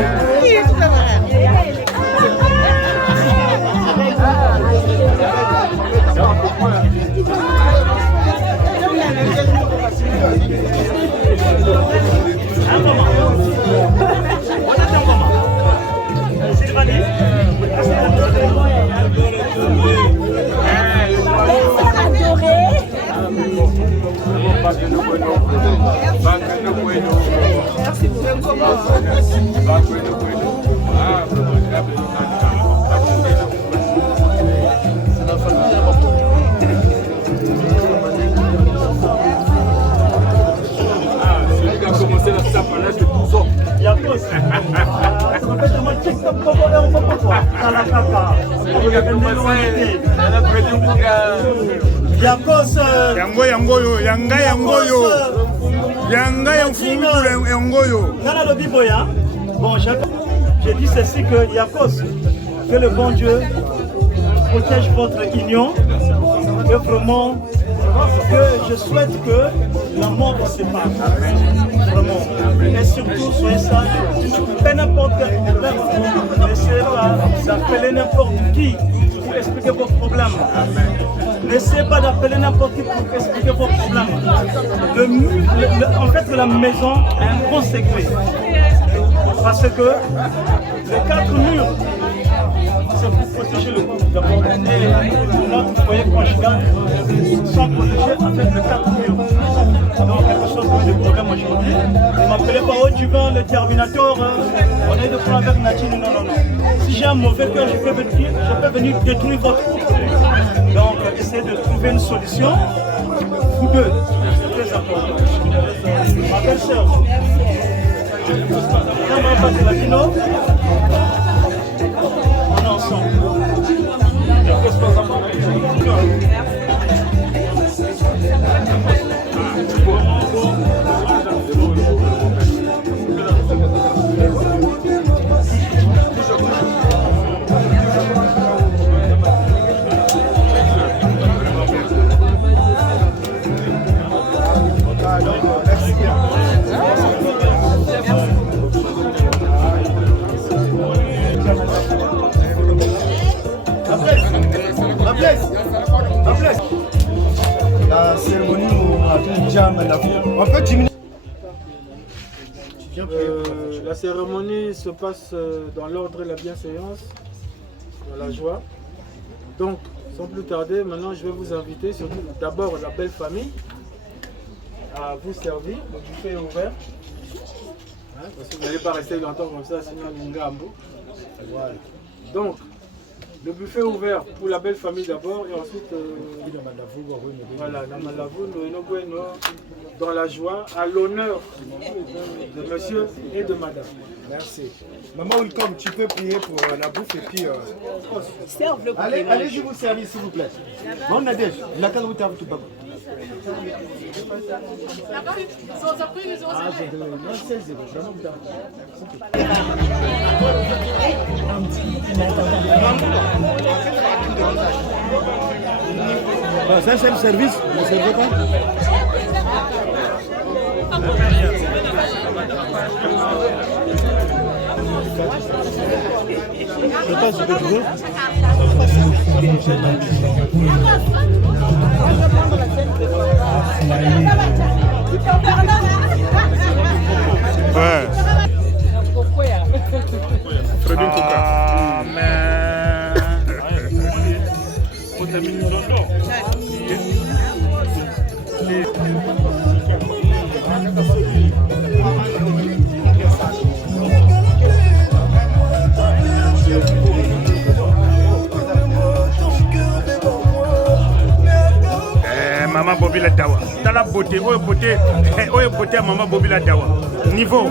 Celui qui a commencé la sape à l'âge de 12 ans. Il y a plus. Yanga ya mfungule yangoyo. Ngana lobi boya. Bon, j'ai dit ceci que Yakos, que le bon Dieu protège votre union, que vraiment, que je souhaite que la mort vous sépare. Vraiment. Et surtout, soyez sages, peu n'importe quel problème, n'essayez pas d'appeler n'importe qui pour expliquer vos problèmes. N'essayez pas d'appeler n'importe qui pour expliquer vos problèmes. En fait, la maison a un grand secret. Parce que les 4 murs, c'est pour protéger le couple d'abord. Et notre foyer conjugal sont protégés avec les 4 murs. Donc, quelque chose de problème aujourd'hui. Ne m'appelez pas, oh, tu veux le Terminator, on est de prendre avec Natine. Non, non, non. Si j'ai un mauvais cœur, je peux venir détruire votre couple. Donc, essayez de trouver une solution. Vous deux, c'est très important. Ma belle-sœur, on va passer la Latino. On est ensemble. La cérémonie on peut diminuer. La cérémonie se passe dans l'ordre et la bienséance, dans la joie. Donc, sans plus tarder, maintenant je vais vous inviter, surtout d'abord la belle famille, à vous servir. Le buffet est ouvert. Hein, parce que vous n'allez pas rester longtemps comme ça, sinon Ningambo. Voilà. Donc, le buffet est ouvert pour la belle famille d'abord et ensuite voilà, dans la joie, à l'honneur de monsieur et de madame. Merci. Maman Welcome, tu peux prier pour la bouffe et puis... Serve le Allez-y vous servir s'il vous plaît. Bon Nadège, la cadre vous t'avoue tout pas. Ça c'est le service, ne servez pas. Je sais pas ce que tu veux. Ouais. Fredin Kouka. Maman Bobila Dawa. Dans la beauté, beauté Maman Bobila Dawa. Niveau.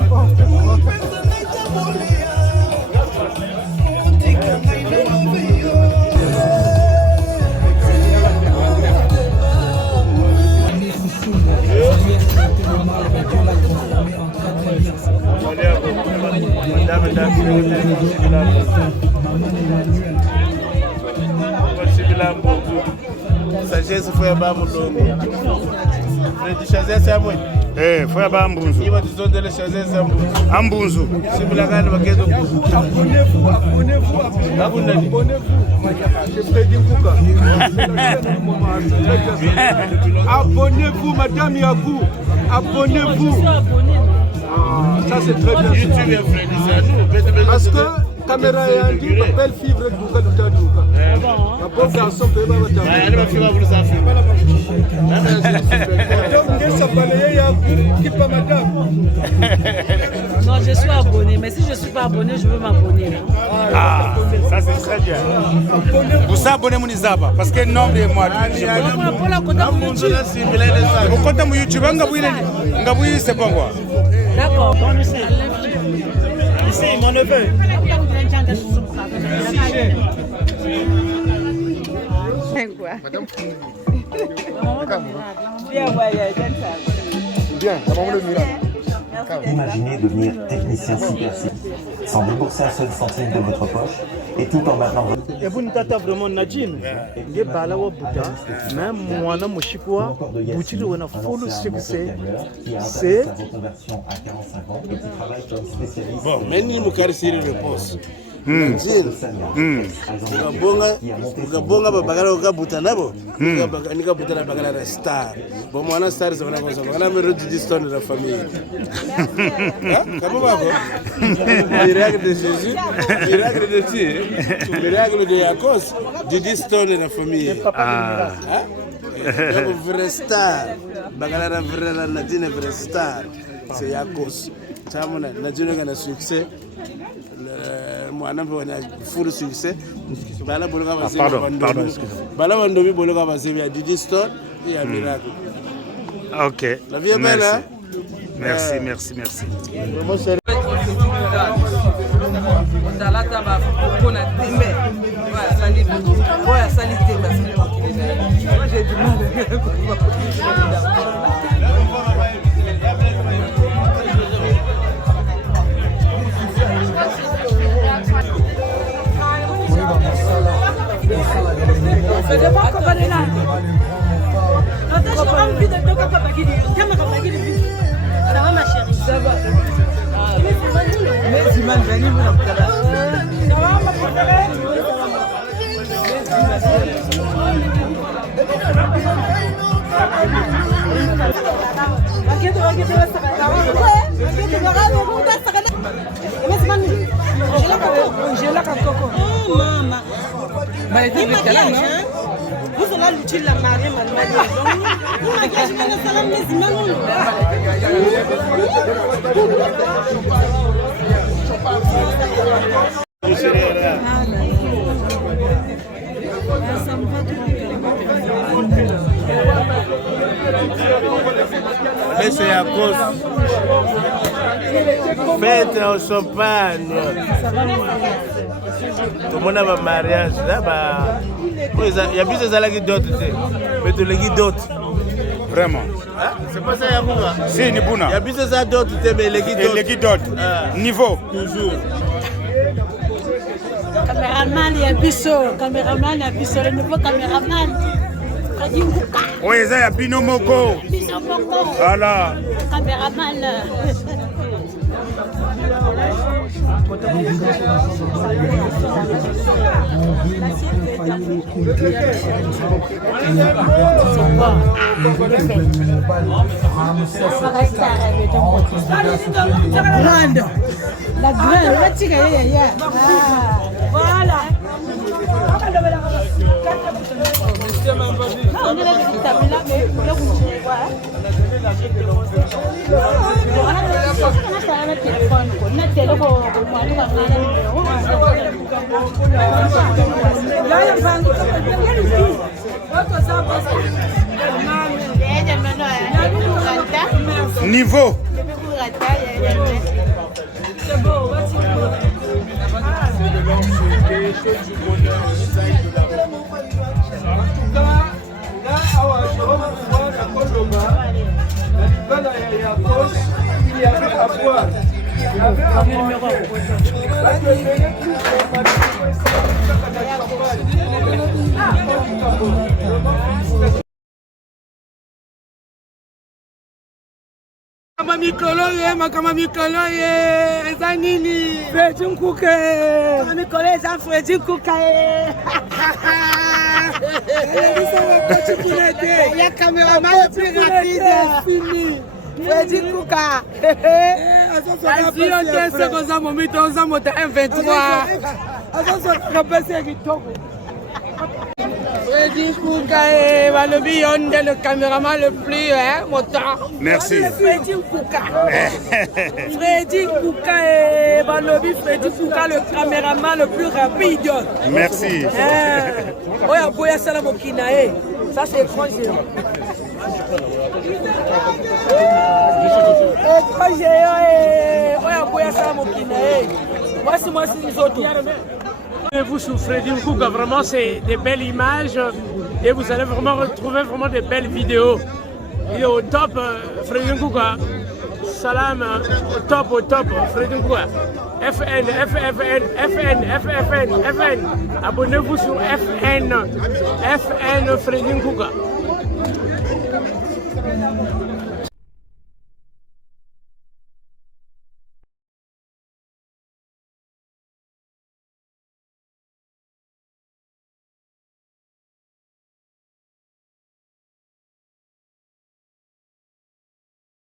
Sagesse foi ba mulongo. Fredi sagesse amwe. Foi ba mbunzu. Iba tuzondele sagesse ambunzu. Ambunzu. Simulakana bakezo. Abonnez-vous. Abonnez-vous. Je Fredi Kouka. Abonnez-vous madame Yakou. Abonnez-vous. Ça c'est très bien. YouTube est Fredi. Parce que caméra est dit m'appelle fibre Kouka Lutadouka. Ma bonne garçon peut pas m'attendre. Elle va faire vous ça. Non, je suis abonné, mais si je ne suis pas abonné, je veux m'abonner. Ah, ça c'est très bien. Vous s'abonnez mon Isaba parce que nombre est moi. Vous comptez mon YouTube, c'est bon quoi. D'accord. Ici, mon neveu. Madame Bien, ouais, bien, ça va le miracle. Imaginez devenir technicien cyber sans débourser un seul centime de votre poche et tout en maintenant votre... Et vous n'êtes vraiment Nadine. Et Balawa Bouta, même moi, je suis quoi, Boutili, on a full succès. C'est. Bon, maintenant, nous carrons sur le poste. Ukabonga babagala ukabuta nabo nikabuta na bagala na star bon mwana star zona kwa sababu mero Didi Stone de la famille kama bako miracle de Jésus miracle de Dieu miracle de Yakos Didi Stone de la famille donc vrai star bagala na vrai la Nadine vrai star c'est Yakos chamona Nadine kana succès mwana mbona full succès bala boloka basi pardon excusez-moi bala wandomi boloka basi ya Didi Stone et ya Miracle. OK, La vie est belle, hein? Merci. Ça va ma chérie? Ça va. Mais Zimane, venez vous la ça va ma préférée? Oh maman. Vous allez l'utile la mariée, vous m'engagez dans le salon, mais Mais c'est à cause. Fête au champagne. Tout le monde a un mariage. Il y a plus de salles qui d'autres. Mais tu les guides d'autres. Vraiment. C'est pas ça, Yakouba. Si, Nibuna. Il y a plus de salles d'autres, mais les guides d'autres. Niveau. Toujours. Caméraman, il y a Bisso, le nouveau caméraman. Oui, il y a Bino Moko. Voilà. Caméraman. Grande. La grande. Voilà. On est là, mais Niveau. Il y avait à boire. Makama mikolo ye eza nini Fredi Nkuke makama mikolo eza Fredi Nkuka ya cameraman le plus rapide fini Fredi Nkuka asi yote sekoza momito oza moto M23 azosokapese kitoko Fredi Nkuka balobi yo nde le caméraman le plus moteur. Merci. Fredi Nkuka. Fredi Nkuka balobi Fredi Nkuka le caméraman le plus rapide. Merci. Oya boya sala mokina ça c'est étranger. Étranger oya boya sala mokina moi c'est les autres. Vous sur Fredi Nkuka, vraiment c'est des belles images et vous allez vraiment retrouver vraiment des belles vidéos. Il est au top, Fredi Nkuka. Salam, au top, Freddy Nkouga. FN. Abonnez-vous sur FN Freddy Nkouga.